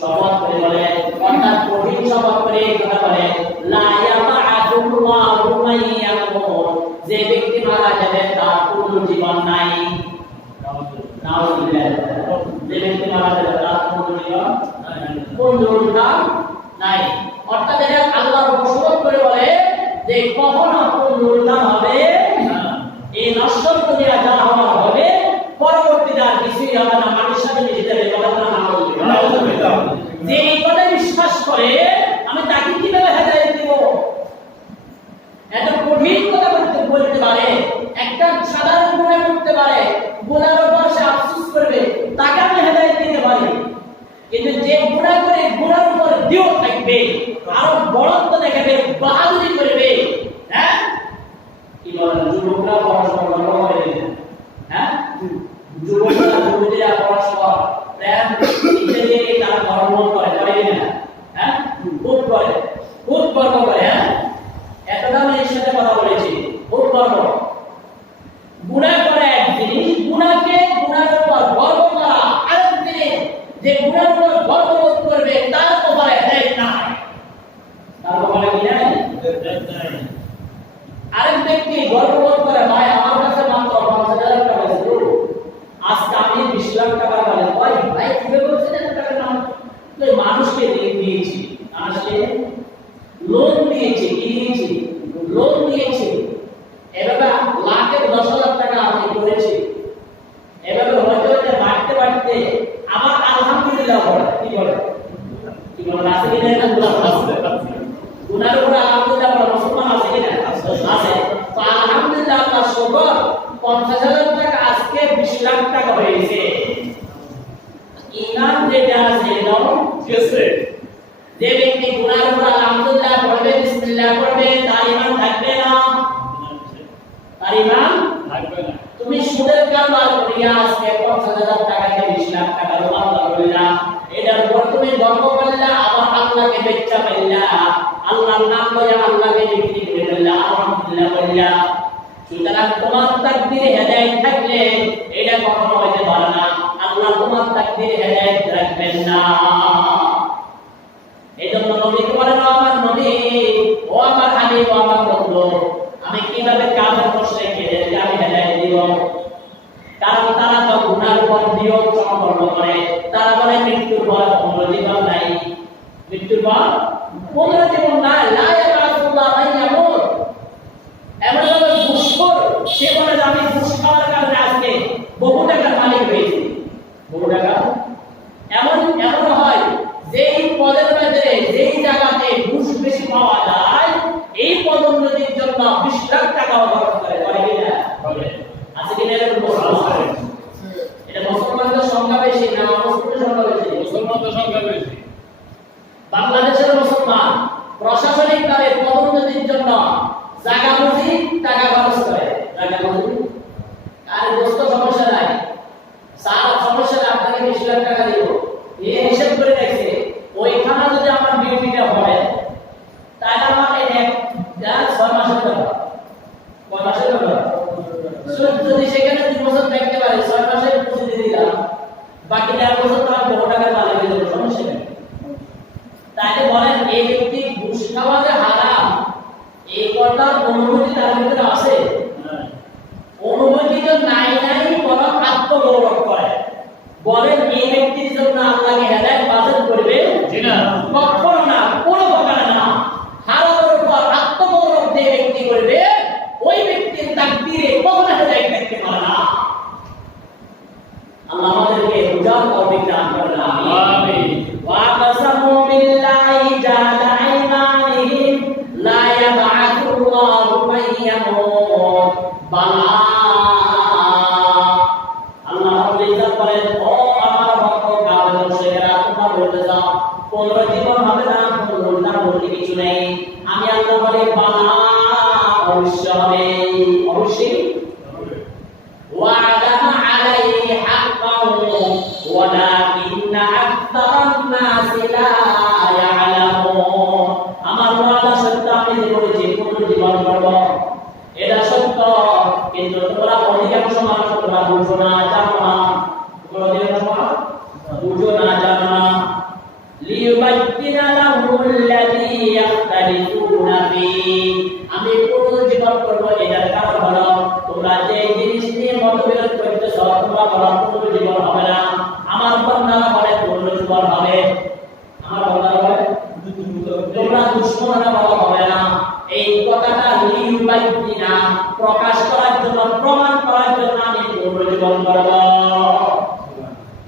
শপথ করে বলে, অর্থাৎ কঠিন শপথ করে কথা বলে, লা ইয়াবআতুল্লাহু মান ইয়ামুত, যে ব্যক্তি মারা যাবে তার পুনর্জীবন নাই। নাউযুবিল্লাহ। যে ব্যক্তি মারা যাবে তার পুনর্জীবন নাই। অর্থাৎ এরা আল্লাহর উপর শপথ করে বলে যে কখনো পুনরুত্থান হবে না, এই নশ্বর দুনিয়া যা হওয়ার হবে পরবর্তীতে আর কিছুই হবে না, মাটির সাথে মিশে যাবে। যে এই কথা বিশ্বাস করে আমি তাকে কিভাবে হেদায়েত দিব? এত কঠিন কথা বলতে পারে, একটা সাধারণ গুনাহ করতে পারে, গুনাহের উপর সে আফসোস করবে, তাকে আমি হেদায়েত দিতে পারি। কিন্তু যে গুনাহ করে গুনাহের উপর দিও থাকবে, আরো বড়ত্ব দেখাবে, বাহাদুরি করবে, হ্যাঁ কি বলেন? যুবকরা পড়াশোনা করে না, হ্যাঁ যুবতীরা পড়াশোনা প্রেম ইত্যাদি তারা গর্ব করে না, হ্যাঁ খুব গর্ব করে। হ্যাঁ এতটা আমি এর সাথে কথা বলেছি, খুব গর্ব। গুনাহ করে এক জিনিস, গুনাহের উপর গর্ব করা আরেক জিনিস। যে গুনাহের উপর গর্ববোধ করবে তার কপালে হেদায়েত নাই, তার কপালে কি নাই? আরেক ব্যক্তি গর্ববোধ করে, ভাই আমার কাছে মাত্র 50,000 টাকা আছে, আজকে আমি 20 লাখ টাকা বলে, ভাই কিভাবে বলছেন এত টাকা নাম? তো মানুষকে দিয়েছি, মানুষকে লোন দিয়েছি, কি দিয়েছি? লোন দিয়েছি। এভাবে লাখের 10,000 টাকা আমি করেছি। এভাবে হয়তো বাড়তে আমার আলহামদুলিল্লাহ বলে, কি বলে? আছে কিনা? গুনার উপর আলহামদুলিল্লাহ বলে মুসলমান আছে কিনা? আছে। তো আলহামদুলিল্লাহ আল্লাহ শুকর, 50,000 টাকা আজকে 20 লাখ টাকা হয়েছে। ঈমান যেটা আছে এটাও গেছে। যে ব্যক্তি গুনার উপর আলহামদুলিল্লাহ বলবে, বিসমিল্লাহ পড়বে, তার ঈমান থাকবে না, তার ঈমান থাকবে না। তুমি সুদের কারবার করিয়া আজকে 50,000 টাকাকে 20 লাখ টাকা রূপান্তর করিলা, এটার উপর তুমি গর্ব করলা, আবার আল্লাহকে বেচ্চা পাইলা, আল্লাহর নাম লইয়া আল্লাহকে বিক্রি করে দিলা, আলহামদুলিল্লাহ বললা। সুতরাং তোমার তাকদীরে হেদায়েত থাকলে এটা কখনো হইতে পারে না, আল্লাহ তোমার তাকদীরে হেদায়েত রাখবেন না। এজন্য নবী বলেন, আমার নবী, ও আমার হাবিব, ও আমার বন্ধু, আমি কিভাবে কাফের মুশরিকদেরকে আমি হেদায়েত দিব? কারণ তারা তো গুনার উপর নিয়ম সম্পন্ন করে। তারা বলে মৃত্যুর পর পুনর্জীবন নাই, মৃত্যুর পর পুনর্জীবন নাই। লা ইয়াবাসুল্লাহ মান ইয়ামুত। এমন ভাবে ঘুষখোর, সে বলে যে আমি ঘুষ খাওয়ার কারণে আজকে বহু টাকার মালিক হয়েছি। বহু টাকা এমন এমন হয় যেই পদের মধ্যে যেই জায়গাতে ঘুষ বেশি পাওয়া যায় এই পদোন্নতির জন্য 20 লাখ টাকা খরচ করে কিনা? আছে কিনা? এরকম মুসলমান, এটা মুসলমানদের সংখ্যা বেশি না মুসলিমদের সংখ্যা বেশি? মুসলমানদের সংখ্যা বেশি। বাংলাদেশের মুসলমান প্রশাসনিকভাবে পদোন্নতির জন্য জায়গা বুঝি টাকা খরচ করে। জায়গা বুঝি আর দোস্ত সমস্যা নাই, স্যার সমস্যা নাই, আপনাকে 20 লাখ টাকা দিব, এই হিসাব করে রাখছে। ওইখানে যদি আমার ডিউটিটা হয় তাহলে আমাকে 6 মাসের টাকা, 6 মাসের টাকা যদি সেখানে 2 বছর থাকতে পারে 6 মাসের পুঁজি দিয়ে দিলাম, বাকি 1.5 বছর তো আমি বহু টাকার মালিক হয়ে যাবো, সমস্যা নেই। তাহলে বলেন এই ব্যক্তি ঘুষ খাওয়া যে হারাম এই কথার অনুভূতি তার ভিতরে আছে? অনুভূতি তো নাই নাই, বরং আত্মগৌরব করে। বলেন এই ব্যক্তির জন্য আল্লাহকে হেদায়েত বাজেট করবে? জি না, কখনো না, কোনো প্রকার না। হারামের উপর আত্মগৌরব যে ব্যক্তি করবে ওই ব্যক্তির তাকদীরে কখনো হেদায়েত থাকতে পারে না। আল্লাহ আমাদেরকে বুঝার তৌফিক দান করেন, আমিন। ওয়া কাসামু বিল্লাহি জাদা আইমানিহিম লা ইয়াবআথুল্লাহু মান ইয়ামুত বালা। আল্লাহ বলেন ও আমার ভক্ত কাফের মুশরিকরা, তোমরা বলতে যাও পুনর্জীবন হবে না, পুনরুত্থান বলতে কিছু নেই। আমি আল্লাহ বলে বালা, অবশ্যই হবে, অবশ্যই। وعلم عليه حقه ولكن أكثر الناس لا يعلمون। আমার ওয়াদা সত্য, আমি যে বলেছি পুনর্জীবন করব এটা সত্য, কিন্তু তোমরা অধিকাংশ মানুষ তোমরা বুঝো না, জানো না। তোমরা অধিকাংশ মানুষ বুঝো না, জানো না। লিয়ুবায়্যিনা লাহুল্লাযী ইয়াখতালিফুনা ফীহি। আমি পুনর্জীবন করব এটার কারণ হলো তোমরা যে জিনিস নিয়ে মতবিরোধ করতেছ, তোমরা বলো পুনর্জীবন হবে না। আমার বান্দারা বলে পুনর্জীবন হবে, আমার বান্দারা বলে তোমরা দুশমনরা বলো হবে না। এই কথাটা লিয়ুবায়্যিনা প্রকাশ করার জন্য, প্রমাণ করার জন্য আমি পুনর্জীবন করব,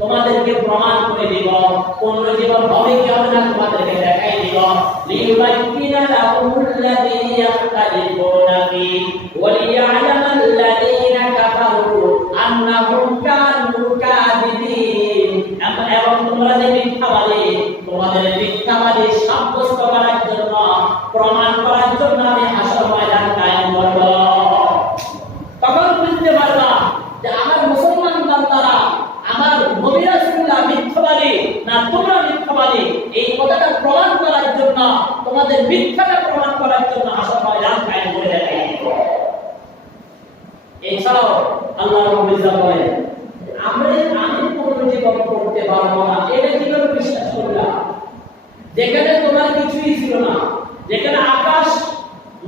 তোমাদেরকে প্রমাণ করে দিব। পুনর্জীবন হবে কি হবে না তোমাদেরকে দেখাই দিব। লিয়ুবায়্যিনা লাহুল্লাযী ইয়াখতালিফুনা ফীহি ওয়া লিয়া'লামাল্লাযীনা কাফারু আন্নাহুম কানু কাযিবিন। এবং তোমরা যে মিথ্যাবাদী, তোমাদের মিথ্যাবাদী সাব্যস্ত করার জন্য, প্রমাণ করার জন্য আমি হাসর ময়দান কায়েম করব। তখন বুঝতে পারবা যে আমার মুসলমান বান্দারা, আমার নবী রাসূলুল্লাহ মিথ্যাবাদী না তোমরা মিথ্যাবাদী। এই কথাটা প্রমাণ করার জন্য, তোমাদের মিথ্যাটা প্রমাণ করার জন্য হাসর ময়দান কায়েম করে দেখাই দিব। এছাড়াও আল্লাহ রাব্বুল ইজ্জত বলেন আমি পুনর্জীবন করতে পারবো না, এটা কিভাবে বিশ্বাস করলাম? যেখানে তোমার কিছুই ছিল না, যেখানে আকাশ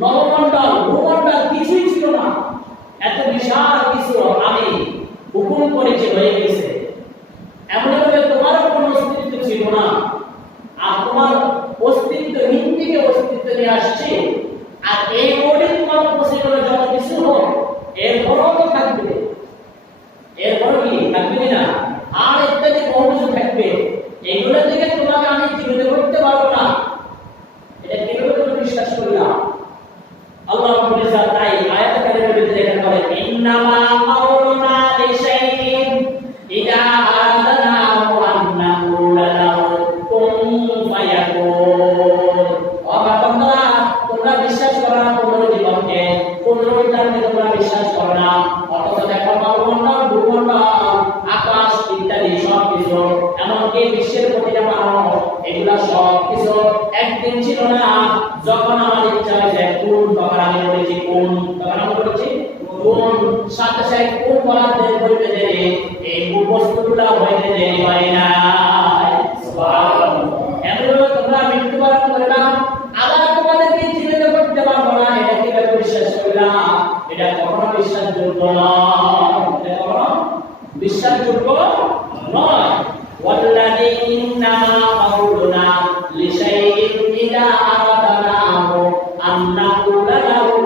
নবমণ্ডল ভূমণ্ডল কিছুই ছিল না, এত বিশাল কিছু আমি হুকুম করেছি হয়ে গেছে। এমনভাবে তোমার কোনো অস্তিত্ব ছিল না, আর তোমার অস্তিত্বহীন থেকে অস্তিত্ব নিয়ে আসছে। আর এই বডি তোমার পসিবল যত কিছু হোক এরপরও তো থাকবে, এরপর কি থাকবে না, আর ইত্যাদি বহু কিছু থাকবে। এগুলো থেকে তোমাকে আমি জীবিত করতে পারবো না, এটা কিভাবে তুমি বিশ্বাস করলাম? আল্লাহ রাব্বুল ইজ্জত তাই আয়াত কারিমের ভিতরে লেখা করেন ইন্নামা কাউলুনা লিশাইইন ইযা আরাদনাহু আন নাকুলা লাহু কুন ফায়াকুন। আমার বান্দারা, তোমরা বিশ্বাস করো না পুনর্জীবনকে, পুনরুত্থানকে তোমরা বিশ্বাস করো না, অথচ দেখো নবমণ্ডল ভূমণ্ডল আকাশ ইত্যাদি সব কিছু, এমনকি বিশ্বের প্রতিটা মানুষ, এগুলা সব কিছু একদিন ছিল না। যখন আমার ইচ্ছা হয়েছে কোন, তখন আমি বলেছি কোন, তখন আমি বলেছি কোন, সাথে সাথে কোন বলার দেরি করতে দেরি, এই বস্তুগুলা হইতে দেরি হয় না। সুবহানাল্লাহ। এমনভাবে তোমরা মৃত্যুবরণ করবে, আবার তোমাদেরকে জীবিত করতে পারবো না, এটা কিভাবে বিশ্বাস করবে? না, এটা কখনো বিশ্বাসযোগ্য নয়, এটা কখনো বিশ্বাসযোগ্য নয়। ওয়াল্লাযীনা মাউলুনা লিশাইইন ইযা আরাদনাহু আন নাকুলা লাহু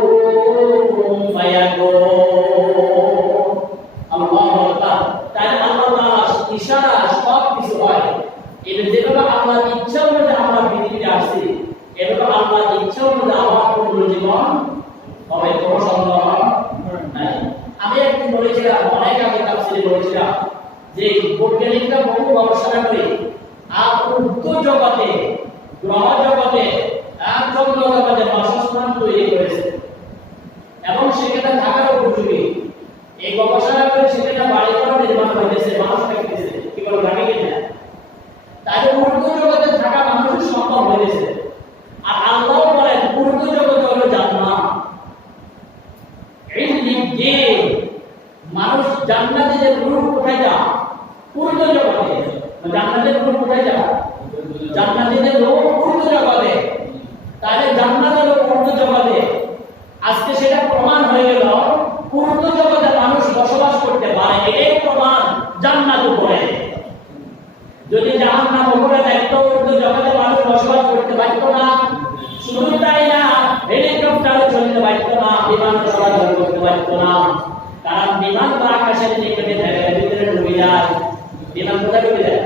কুন ফায়াকুন। আল্লাহু আকবার। তাই আল্লাহ তাআলা ইশারা সব কিছু হয়। এটা যেভাবে আল্লাহর ইচ্ছা অনুযায়ী আমরা পৃথিবীতে আসছি, এভাবে আল্লাহর ইচ্ছা অনুযায়ী আমার পুনর্জীবন হবে, কোনো সন্দেহ নাই। আমি একদিন বলেছিলাম, অনেক আগে তাফসীরে বলেছিলাম যে বৈজ্ঞানিকরা বহু গবেষণা করে আর উত্তর জগতে, গ্রহ জগতে, চন্দ্র জগতে বাসস্থান তৈরি করেছে এবং সেখানে থাকার উপযোগী। এই গবেষণা করে সেখানে বাড়িঘর নির্মাণ করেছে, মানুষ থাকতেছে, কি বলে লাগে কিনা? তাই উর্দু জগতে থাকা মানুষের সম্ভব হয়েছে। আর আল্লাহ বলেন উর্দু জগতে হলো জান্নাত। এই যে মানুষ জান্নাতের রূপ কোথায় যা? উর্দু জগতে। জান্নাতের রূপ কোথায় যা? জান্নাতের রূপ উর্দু জগতে। তাহলে জান্নাত হলো উর্দু জগতে। আজকে সেটা প্রমাণ হয়ে গেল, উর্দু জগতে মানুষ বসবাস করতে পারে, এটাই প্রমাণ জান্নাত উপরে। যদি জাহান্নাম উপরে থাকতো, উর্দু জগতে মানুষ বসবাস করতে পারত না। শুধু তাই না, হেলিকপ্টার চলতে পারত না, বিমান চলাচল করতে পারত না। কারণ বিমান তো আকাশের নিকটে থাকে, ভিতরে ঢুকে যায়। বিমান কোথায় ঢুকে যায়?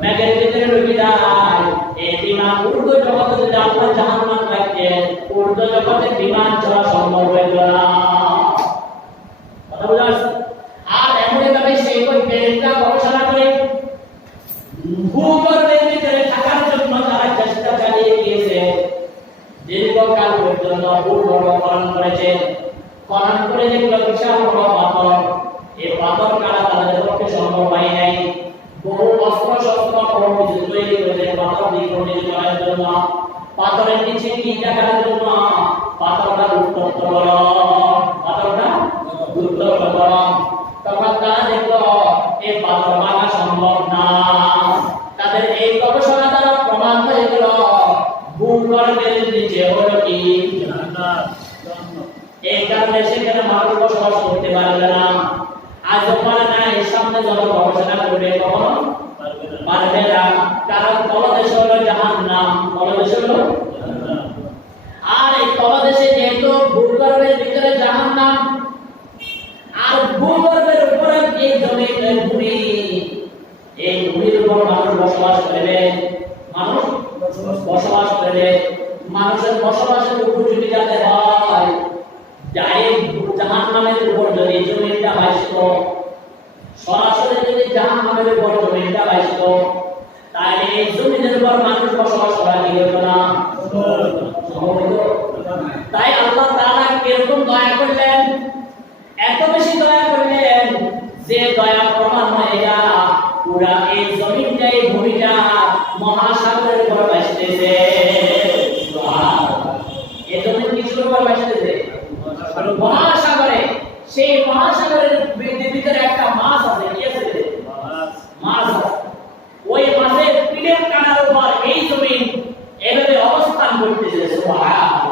মেঘের ভিতরে ঢুকে যায়। এই বিমান উর্দু জগতে যদি আল্লাহ জাহান্নাম রাখতেন, উর্দু জগতে বিমান চলা সম্ভব হইত না। কথা বোঝা যাচ্ছে? আর এমনভাবে সেই বৈজ্ঞানিকরা গবেষণা করে ভূগর্ভের ভিতরে থাকার জন্য তারা চেষ্টা চালিয়ে গিয়েছে। দীর্ঘকাল পর্যন্ত ভূগর্ভ খনন করেছে। খনন করে যেগুলো বিশাল বড় পাথর, এই পাথর কাটা তাদের পক্ষে সম্ভব হয় নাই। বহু অস্ত্র শস্ত্র বহু কিছু তৈরি করেছে পাথর দিয়ে খনিজ করার জন্য। পাথরের নিচে কি দেখার জন্য? পাথরটা উত্তপ্ত গরম, পাথরটা উত্তপ্ত গরম। তখন তারা দেখলো এই পাথর ভাঙা সম্ভব না। তাদের এই গবেষণা দ্বারা প্রমাণ হয়ে গেল ভূগর্ভের নিচে হলো কি জান্নাত। এই কারণে সেখানে মানুষ বসবাস করতে পারবে না। আজ পারে না, এর সামনে যত গবেষণা করবে কখনো পারবে না। কারণ তলদেশ হলো জাহান্নাম, তলদেশ হলো জাহান্নাম। আর এই তলদেশে যেহেতু ভূগর্ভের ভিতরে জাহান্নাম, আর ভূগর্ভের উপরে এই জমিন ভূমি, এই ভূমির উপর মানুষ বসবাস করবে। মানুষ বসবাস করবে। মানুষের বসবাসের উপযোগী যাতে হয়, যাই জাহান্নামের উপর যদি জমিনটা ভাসত, সরাসরি যদি জাহান্নামের উপর জমিনটা ভাসত, তাহলে এই জমিনের উপর মানুষ বসবাস করা কি হতো না? তাই আল্লাহ তাআলা কিরকম দয়া করলেন, এত বেশি দয়া করলেন যে দয়া প্রমাণ হয়ে গেল পুরা এই জমিনটা, এই ভূমিটা মহাসাগরের উপর ভাসতেছে। এই জমিন কিছুর উপর ভাসতেছে? মহাসাগরে। সেই মহাসাগরের ভিতরে একটা মাছ আছে, কি আছে? মাছ আছে। ওই মাছের পিঠের কানার উপর এই জমিন এভাবে অবস্থান করতেছে। সুবহানাল্লাহ।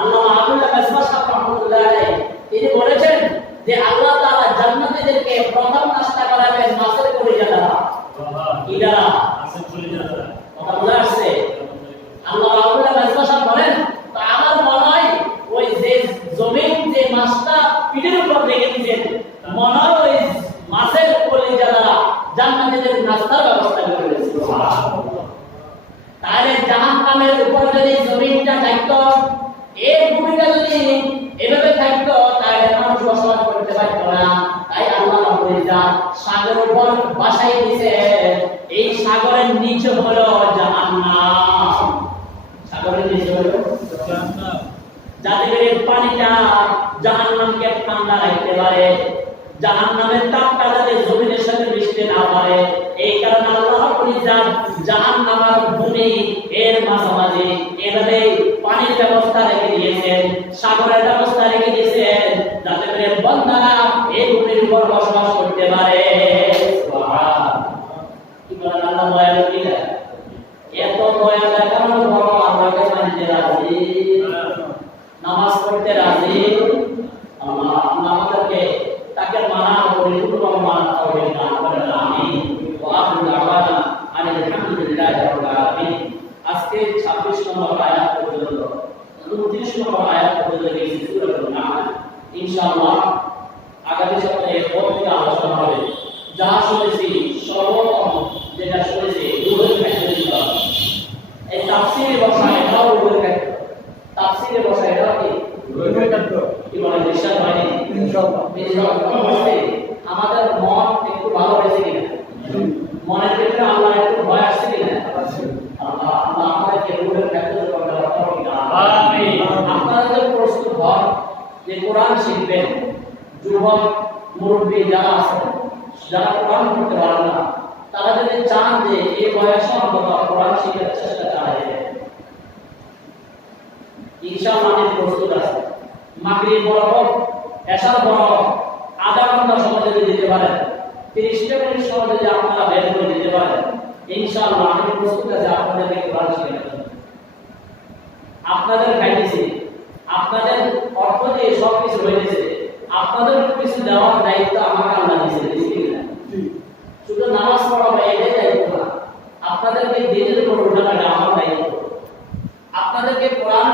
আল্লামা আব্দুল্লাহ কাসবা সাহেব রাহমাতুল্লাহ আলাইহি তিনি বলেছেন যে আল্লাহ তাআলা জান্নাতীদেরকে প্রথম নাস্তা করাবেন মাছের কলিজা দ্বারা। কি দ্বারা? মাছের কলিজা দ্বারা। কথা বোঝা আসছে? আল্লাহ আব্দুল্লাহ কাসবা সাহেব বলেন, তো আমার মনে হয় ওই যে জমিন যে মাছটা পিঠের উপর রেখেছেন, মনে হয় ওই মাছের কলিজা দ্বারা জান্নাতীদের নাস্তার ব্যবস্থা করে দিয়েছে। সুবহানাল্লাহ। তাহলে জাহান্নামের উপর যদি জমিনটা থাকতো, এই ভূমিটা যদি এভাবে থাকতো, তাহলে মানুষ বসবাস করতে পারতো না। তাই আল্লাহ রাব্বুল ইজ্জাত সাগরের উপর বাসায় দিয়েছে। এই সাগরের নিচে হলো জাহান্নাম। সাগরের নিচে হলো জাহান্নাম, যাতে করে পানিটা জাহান্নামকে ঠান্ডা রাখতে পারে, জাহান্নামের তাপটা যাতে জমিনের সাথে মিশতে না পারে। এই কারণে আল্লাহ রাব্বুল ইজ্জাত জাহান্নামের ভূমি এর মাঝামাঝি এভাবে পানির ব্যবস্থা রেখে দিয়েছেন, সাগরের ব্যবস্থা রেখে দিয়েছেন, যাতে করে বান্দারা এই ভূমির উপর বসবাস করতে পারে। সুবহানাল্লাহ। কি বলেন? আল্লাহ দয়ালু কিনা? এত দয়া দেখানোর পর আমরা কে মানতে রাজি? নামাজ করতে রাজি আল্লাহ আল্লাহ আমাদেরকে তাকে মানার পরিপূর্ণ মানার তৌফিক দান করেন আমিন ওয়া আখিরু দাওয়ানা আলহামদুলিল্লাহি রাব্বিল আলামিন আজকে 26 নম্বর আয়াত পর্যন্ত 29 নম্বর আয়াত পর্যন্ত এই সূরাতুল নাহল ইনশাআল্লাহ আগামী সপ্তাহে পরবর্তী আলোচনা হবে যা শুনেছি সর্বপ্রথম যেটা শুনেছি রূহের ক্ষেত্রে এই তাফসীরে বসা এটাও রূহের ক্ষেত্রে তাফসীরে বসা এটাও কি রূহের ক্ষেত্রে কি বলে বিশ্বাস হয়নি ইনশাআল্লাহ আমাদের মন একটু ভালো হয়েছে কিনা মনের ভিতরে আল্লাহ একটু ভয় আসছে কিনা আল্লাহ আল্লাহ আমাদেরকে রূহের ক্ষেত্রে করতে পারবেন আমিন আপনারা যে প্রস্তুত হন যে কোরআন শিখবেন যুবক মুরব্বী যারা আছেন যারা কোরআন পড়তে পারেন না তারা যদি চান যে এই বয়সে অন্তত কোরআন শেখার চেষ্টা চালাইবে ইনশাআল্লাহ আমি প্রস্তুত আছি মাগরিব বড় হোক এশার বড় হোক আধা ঘন্টা সময় যদি দিতে পারেন 30 মিনিট সময় যদি আপনারা বের করে দিতে পারেন ইনশাআল্লাহ আমি প্রস্তুত আছি আপনাদেরকে কোরআন শেখানোর জন্য আপনাদের গাইডেন্সে আপনাদের অর্থ দিয়ে সবকিছু হয়েছে আপনাদের কিছু দেওয়ার দায়িত্ব আমাকে আল্লাহ দিয়েছে শুধু নামাজ পড়া বা এটাই দায়িত্ব না আপনাদেরকে দিনের উপর ওঠানো আমার দায়িত্ব আপনাদেরকে কোরআন